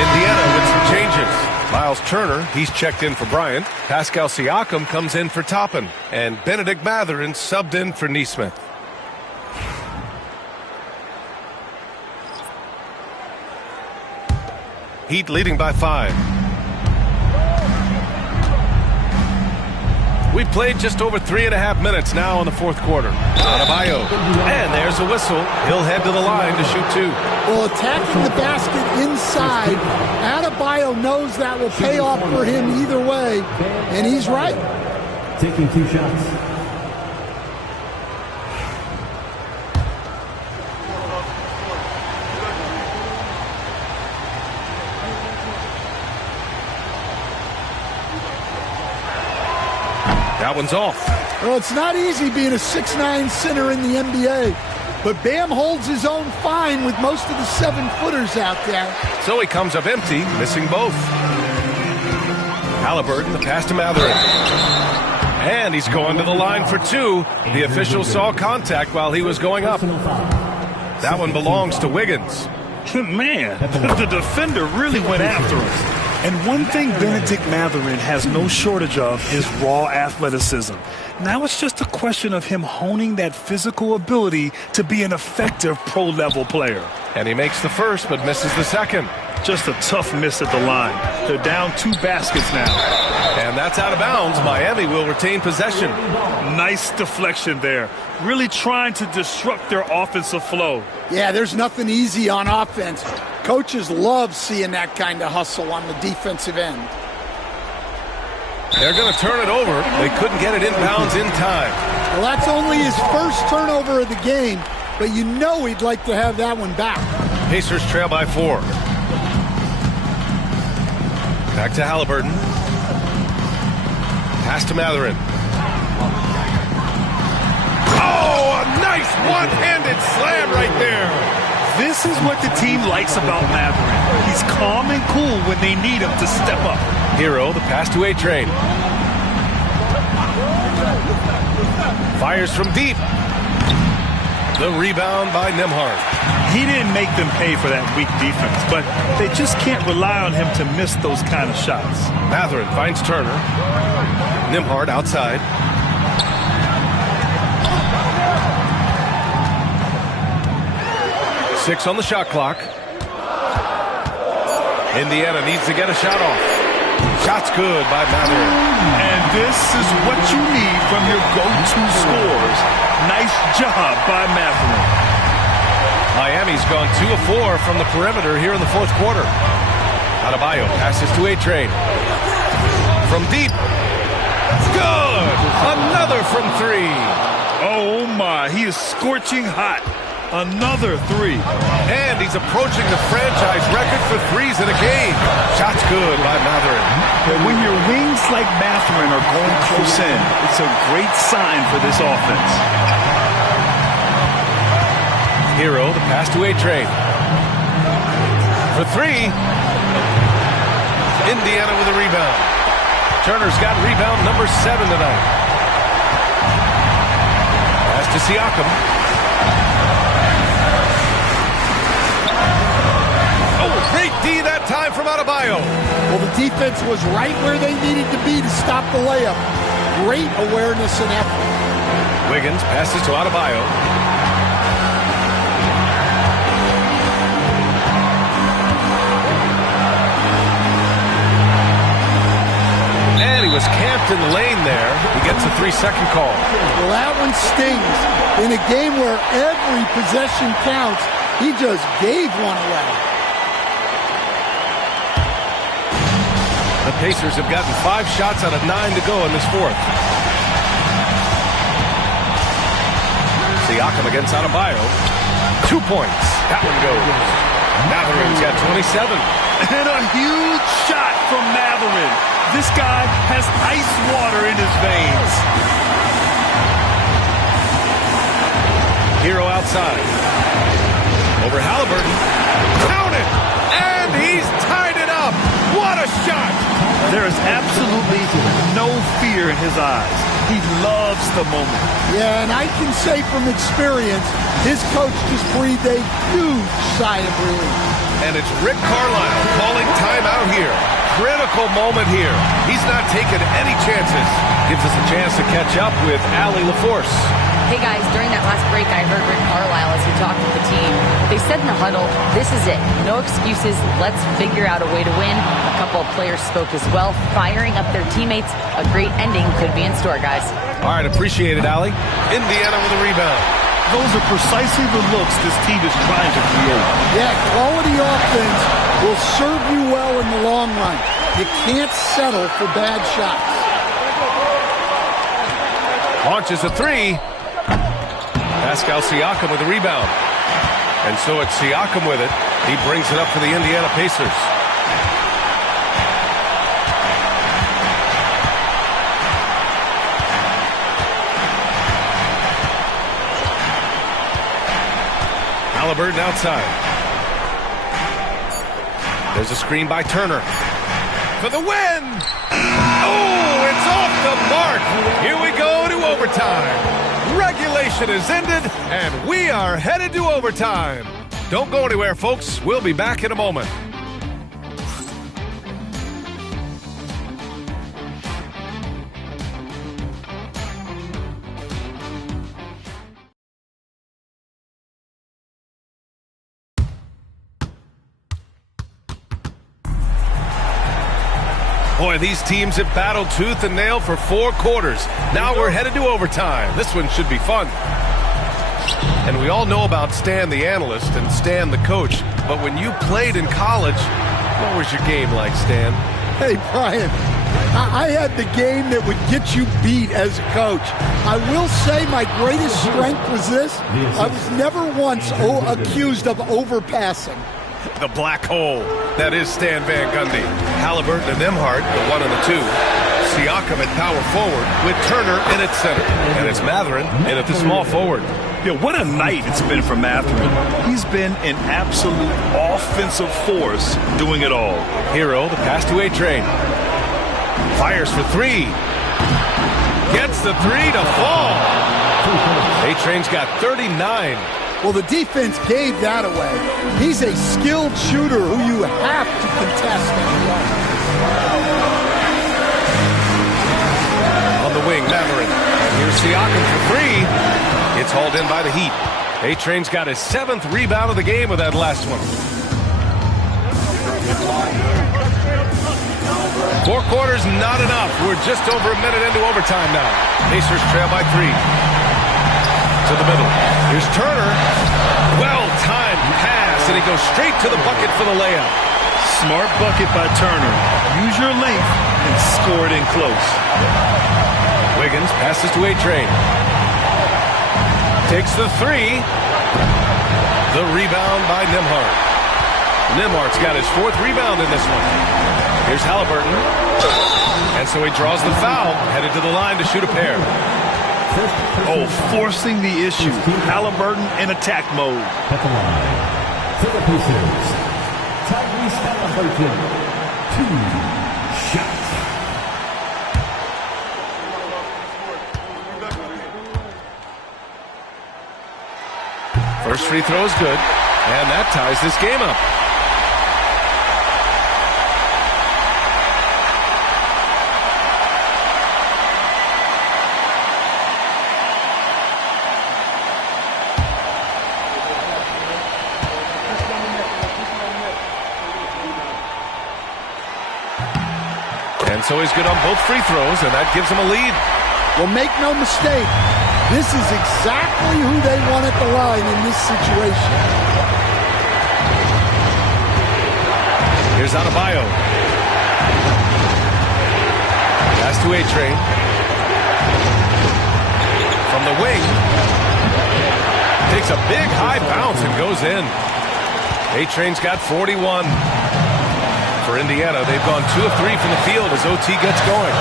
Indiana with some changes. Miles Turner, he's checked in for Bryant. Pascal Siakam comes in for Toppin. And Benedict Mathurin subbed in for Neesmith. Heat leading by 5. We've played just over 3.5 minutes now in the 4th quarter. PropahYO. And there's a whistle. He'll head to the line to shoot 2. Well, attacking the basket inside, Adebayo knows that will pay off for him either way, and he's right. Taking 2 shots. That one's off. Well, it's not easy being a 6'9" center in the NBA. But Bam holds his own fine with most of the 7-footers out there. So he comes up empty, missing both. Halliburton, the pass to Mathurin. And he's going to the line for two. The official saw contact while he was going up. That one belongs to Wiggins. Man, the defender really went after him. And one thing Benedict Mathurin has no shortage of is raw athleticism. Now it's just a question of him honing that physical ability to be an effective pro-level player. And he makes the first but misses the second. Just a tough miss at the line. They're down 2 baskets now. And that's out of bounds. Miami will retain possession. Nice deflection there. Really trying to disrupt their offensive flow. Yeah, there's nothing easy on offense. Coaches love seeing that kind of hustle on the defensive end. They're going to turn it over. They couldn't get it inbounds in time. Well, that's only his first turnover of the game, but you know he'd like to have that one back. Pacers trail by 4. Back to Halliburton. Pass to Mathurin. Oh, a nice one-handed slam right there. This is what the team likes about Mathurin. He's calm and cool when they need him to step up. Hero, the pass to A-Train. Fires from deep. The rebound by Nembhard. He didn't make them pay for that weak defense, but they just can't rely on him to miss those kind of shots. Mathurin finds Turner. Nembhard outside. Six on the shot clock. Indiana needs to get a shot off. Shot's good by Mathurin. And this is what you need from your go-to scorers. Nice job by Mathurin. Miami's gone 2 of 4 from the perimeter here in the fourth quarter. Adebayo passes to A-Train. From deep. Good! Another from 3. Oh my, he is scorching hot. Another 3. And he's approaching the franchise record for threes in a game. Shot's good by Mathurin. But when your wings like Mathurin are going close in, it's a great sign for this offense. Hero, the pass to A-Train. For 3. Indiana with a rebound. Turner's got rebound number 7 tonight. Pass to Siakam. Great D that time from Adebayo. Well, the defense was right where they needed to be to stop the layup. Great awareness and effort. Wiggins passes to Adebayo. And he was camped in the lane there. He gets a 3-second call. Well, that one stings. In a game where every possession counts, he just gave one away. The Pacers have gotten 5 shots out of 9 to go in this fourth. Siakam against Adebayo. 2 points. That one goes. Mathurin's got 27. And a huge shot from Mathurin. This guy has ice water in his veins. Hero outside. Over Halliburton. Count it! And he's tied it up. What a shot! There is absolutely no fear in his eyes. He loves the moment. Yeah, and I can say from experience, his coach just breathed a huge sigh of relief. And it's Rick Carlisle calling timeout here. Critical moment here. He's not taking any chances. Gives us a chance to catch up with Allie LaForce. Hey guys, during that last break, I heard Rick Carlisle as he talked with the team. They said in the huddle, this is it. No excuses. Let's figure out a way to win. A couple of players spoke as well, firing up their teammates. A great ending could be in store, guys. All right, appreciate it, Allie. Indiana with a rebound. Those are precisely the looks this team is trying to create. Yeah, quality offense will serve you well in the long run. You can't settle for bad shots. Launches a 3. Pascal Siakam with the rebound. And so it's Siakam with it. He brings it up for the Indiana Pacers. Halliburton outside. There's a screen by Turner. For the win! Oh, it's off the mark! Here we go to overtime. Regulation is ended, and we are headed to overtime. Don't go anywhere, folks. We'll be back in a moment. Boy, these teams have battled tooth and nail for 4 quarters. Now we're headed to overtime. This one should be fun. And we all know about Stan the analyst and Stan the coach. But when you played in college, what was your game like, Stan? Hey, Brian, I had the game that would get you beat as a coach. I will say my greatest strength was this. I was never once accused of overpassing. The black hole. That is Stan Van Gundy. Halliburton and Nembhard, the 1 and the 2. Siakam at power forward with Turner in at center. And it's Mathurin in at the small forward. Yeah, what a night it's been for Mathurin. He's been an absolute offensive force doing it all. Hero, the pass to A-Train. Fires for 3. Gets the 3 to fall. A-Train's got 39. Well, the defense gave that away. He's a skilled shooter who you have to contest. On the wing, Mathurin. And here's Siakam for 3. It's hauled in by the Heat. A-Train's got his 7th rebound of the game with that last one. 4 quarters, not enough. We're just over a minute into overtime now. Pacers trail by 3. To the middle. Here's Turner. Well-timed pass, and he goes straight to the bucket for the layup. Smart bucket by Turner. Use your length and score it in close. Wiggins passes to A-Train. Takes the 3. The rebound by Nembhard. Nembhard's got his 4th rebound in this one. Here's Halliburton. And so he draws the foul, headed to the line to shoot a pair. Oh, forcing the issue. Halliburton in attack mode. At the line, for the Pacers, Tyrese Halliburton, 2 shots. First free throw is good, and that ties this game up. And so he's good on both free throws, and that gives him a lead. Well, make no mistake, this is exactly who they want at the line in this situation. Here's Adebayo. Pass to A-Train. From the wing. Takes a big high bounce and goes in. A-Train's got 41. For Indiana, they've gone 2 of 3 from the field as OT gets going.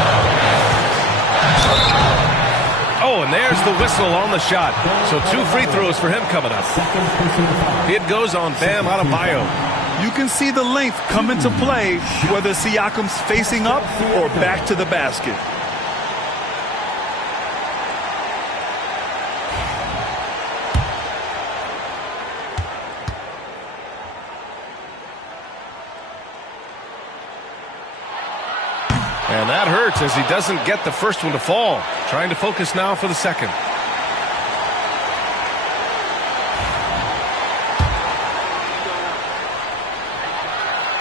Oh, and there's the whistle on the shot. So 2 free throws for him coming up. It goes on Bam Adebayo. You can see the length come into play, whether Siakam's facing up or back to the basket. And that hurts as he doesn't get the first one to fall. Trying to focus now for the second.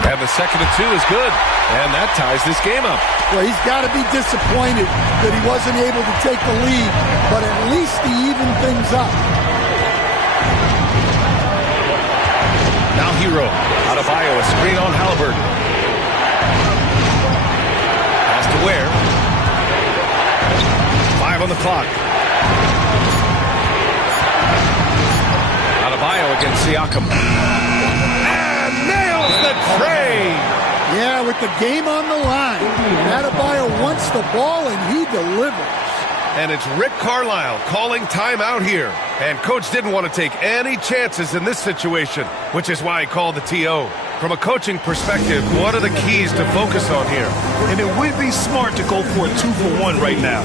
And the second and 2 is good. And that ties this game up. Well, he's got to be disappointed that he wasn't able to take the lead, but at least he evened things up. Now Hero. Adebayo, a screen on Halliburton. To Ware. 5 on the clock. Adebayo against Siakam. And nails the tray. Yeah, with the game on the line. Adebayo wants the ball and he delivers. And it's Rick Carlisle calling timeout here. And Coach didn't want to take any chances in this situation, which is why he called the TO. From a coaching perspective, what are the keys to focus on here? And it would be smart to go for a 2-for-1 right now.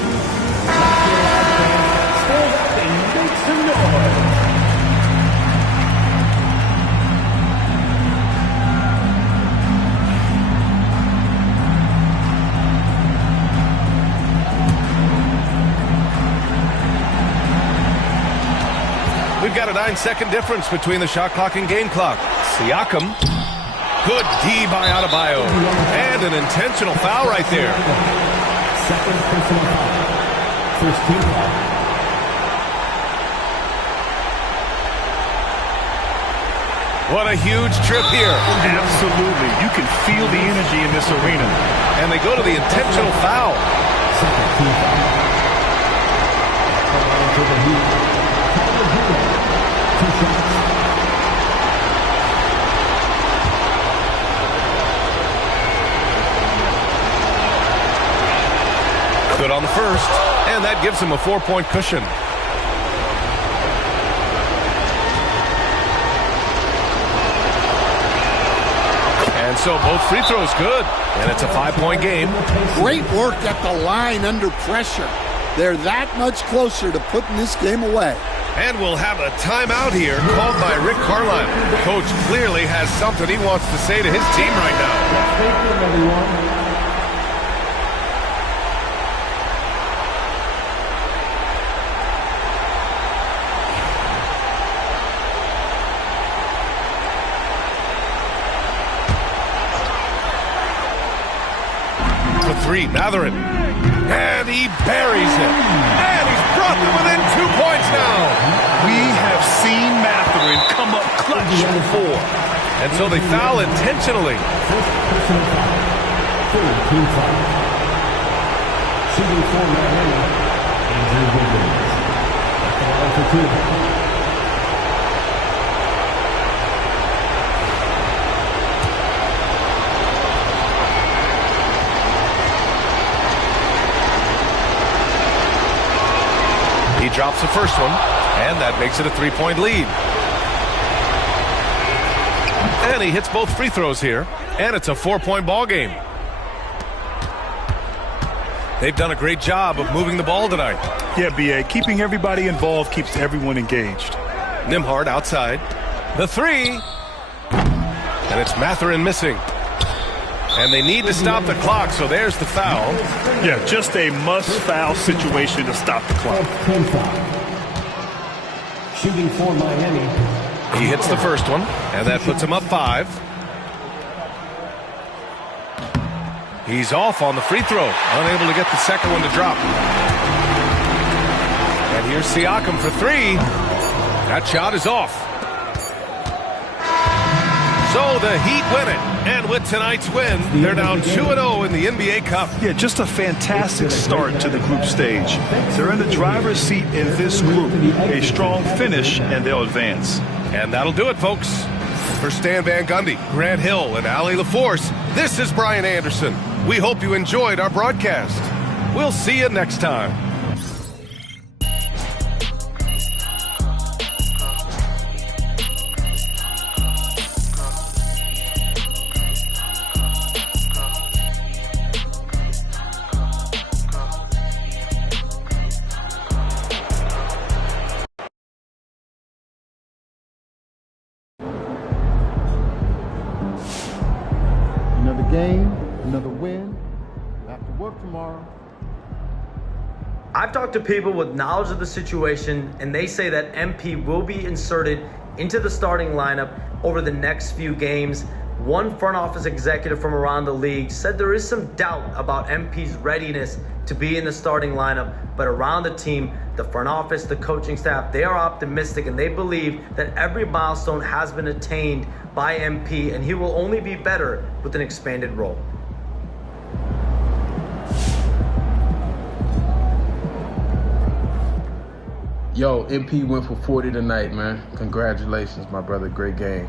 We've got a 9-second difference between the shot clock and game clock. Siakam. Good D by Adebayo. And an intentional foul right there. Second personal foul. First team foul. What a huge trip here. Absolutely. You can feel the energy in this arena. And they go to the intentional foul. Second team foul. Good on the first, and that gives him a 4-point cushion. And so both free throws good, and it's a 5-point game. Great work at the line under pressure. They're that much closer to putting this game away. And we'll have a timeout here called by Rick Carlisle. Coach clearly has something he wants to say to his team right now. For three, Mathurin. And he buries it. And he's brought them within 2 points now. We have seen Mathurin come up clutch before. And so they foul intentionally. First personal foul. Third team foul. Shooting for Miami. Andrew Wiggins. Foul for two. He drops the first one, and that makes it a 3-point lead. And he hits both free throws here, and it's a 4-point ball game. They've done a great job of moving the ball tonight. Yeah, B.A., keeping everybody involved keeps everyone engaged. Nembhard outside. The three. And it's Mathurin missing. And they need to stop the clock, so there's the foul. Yeah, just a must-foul situation to stop the clock. Shooting for Miami. He hits the first one, and that puts him up 5. He's off on the free throw, unable to get the second one to drop. And here's Siakam for 3. That shot is off. So the Heat win it. And with tonight's win, they're now 2-0 in the NBA Cup. Yeah, just a fantastic start to the group stage. They're in the driver's seat in this group. A strong finish, and they'll advance. And that'll do it, folks. For Stan Van Gundy, Grant Hill, and Allie LaForce, this is Brian Anderson. We hope you enjoyed our broadcast. We'll see you next time. Another game, another win. Back to work tomorrow. I've talked to people with knowledge of the situation, and they say that MP will be inserted into the starting lineup over the next few games. One front office executive from around the league said there is some doubt about MP's readiness to be in the starting lineup, but around the team, the front office, the coaching staff, they are optimistic and they believe that every milestone has been attained by MP, and he will only be better with an expanded role. Yo, MP went for 40 tonight, man. Congratulations, my brother. Great game.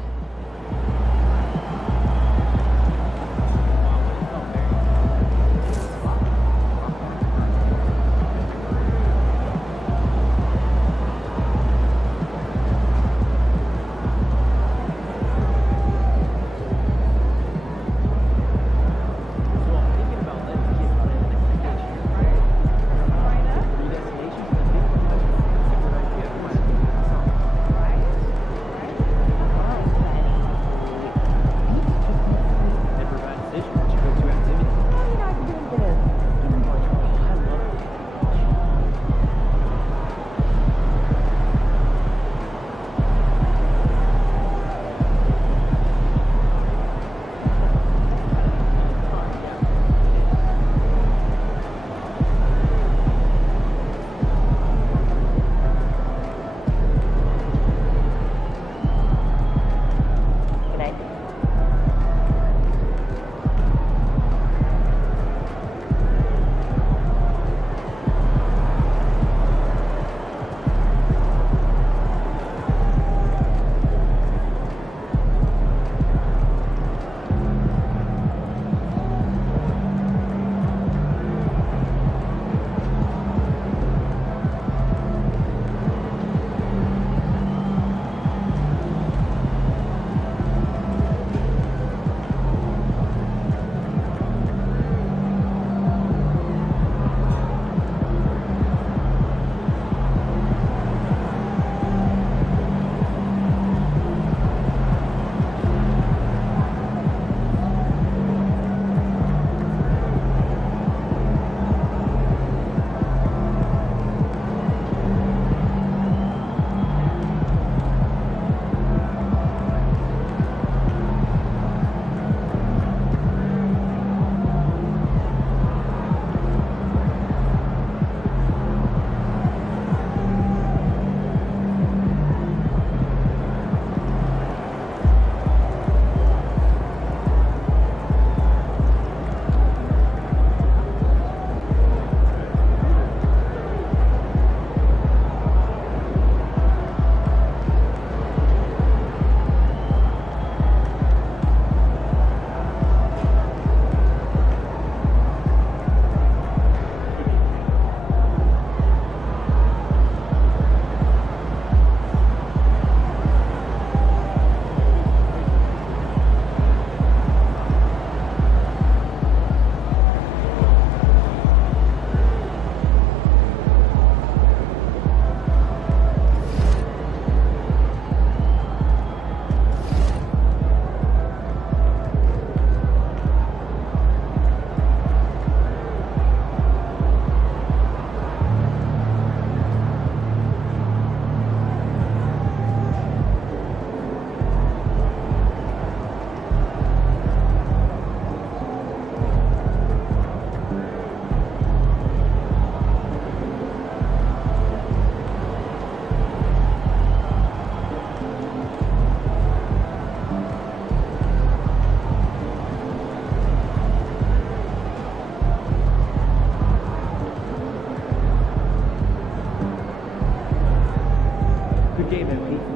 MP.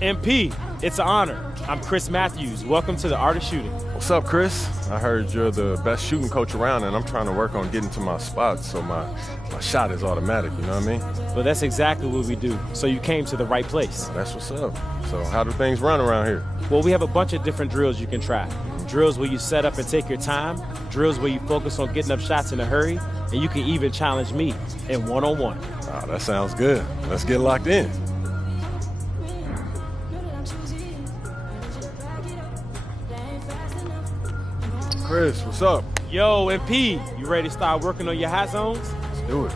MP, it's an honor. I'm Chris Matthews. Welcome to the Art of Shooting. What's up, Chris? I heard you're the best shooting coach around, and I'm trying to work on getting to my spots so my shot is automatic, you know what I mean? Well, that's exactly what we do, so you came to the right place. That's what's up. So how do things run around here? Well, we have a bunch of different drills you can try. Drills where you set up and take your time, drills where you focus on getting up shots in a hurry, and you can even challenge me in one-on-one. Oh, that sounds good. Let's get locked in. Chris, what's up? Yo, MP, you ready to start working on your hot zones? Let's do it.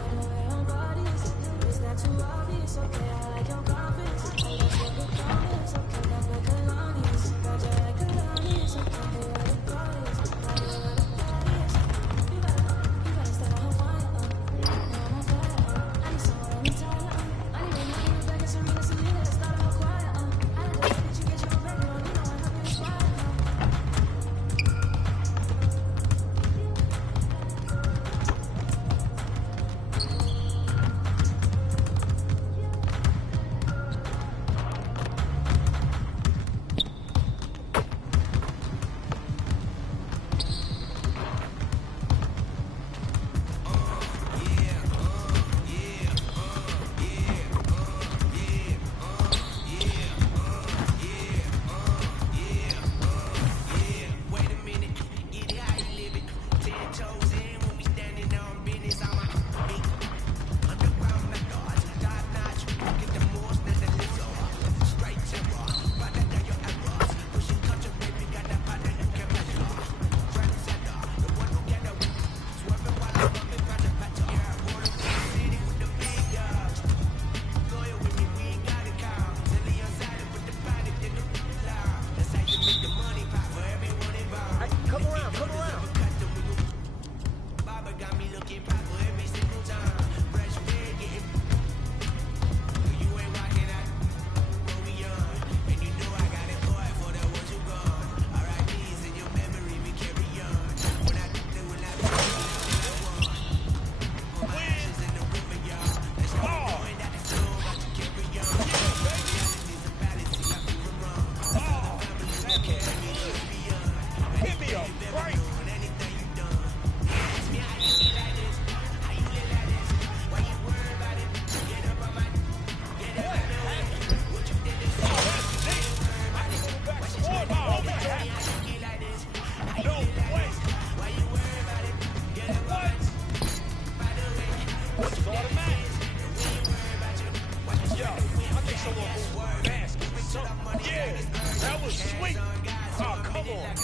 That was sweet. Oh, come on.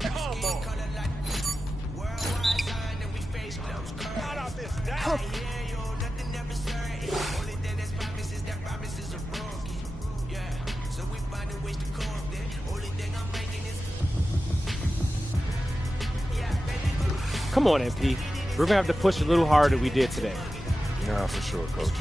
Come on. How I missed that? Come on, MP. We're going to have to push a little harder than we did today. Yeah, for sure, Coach.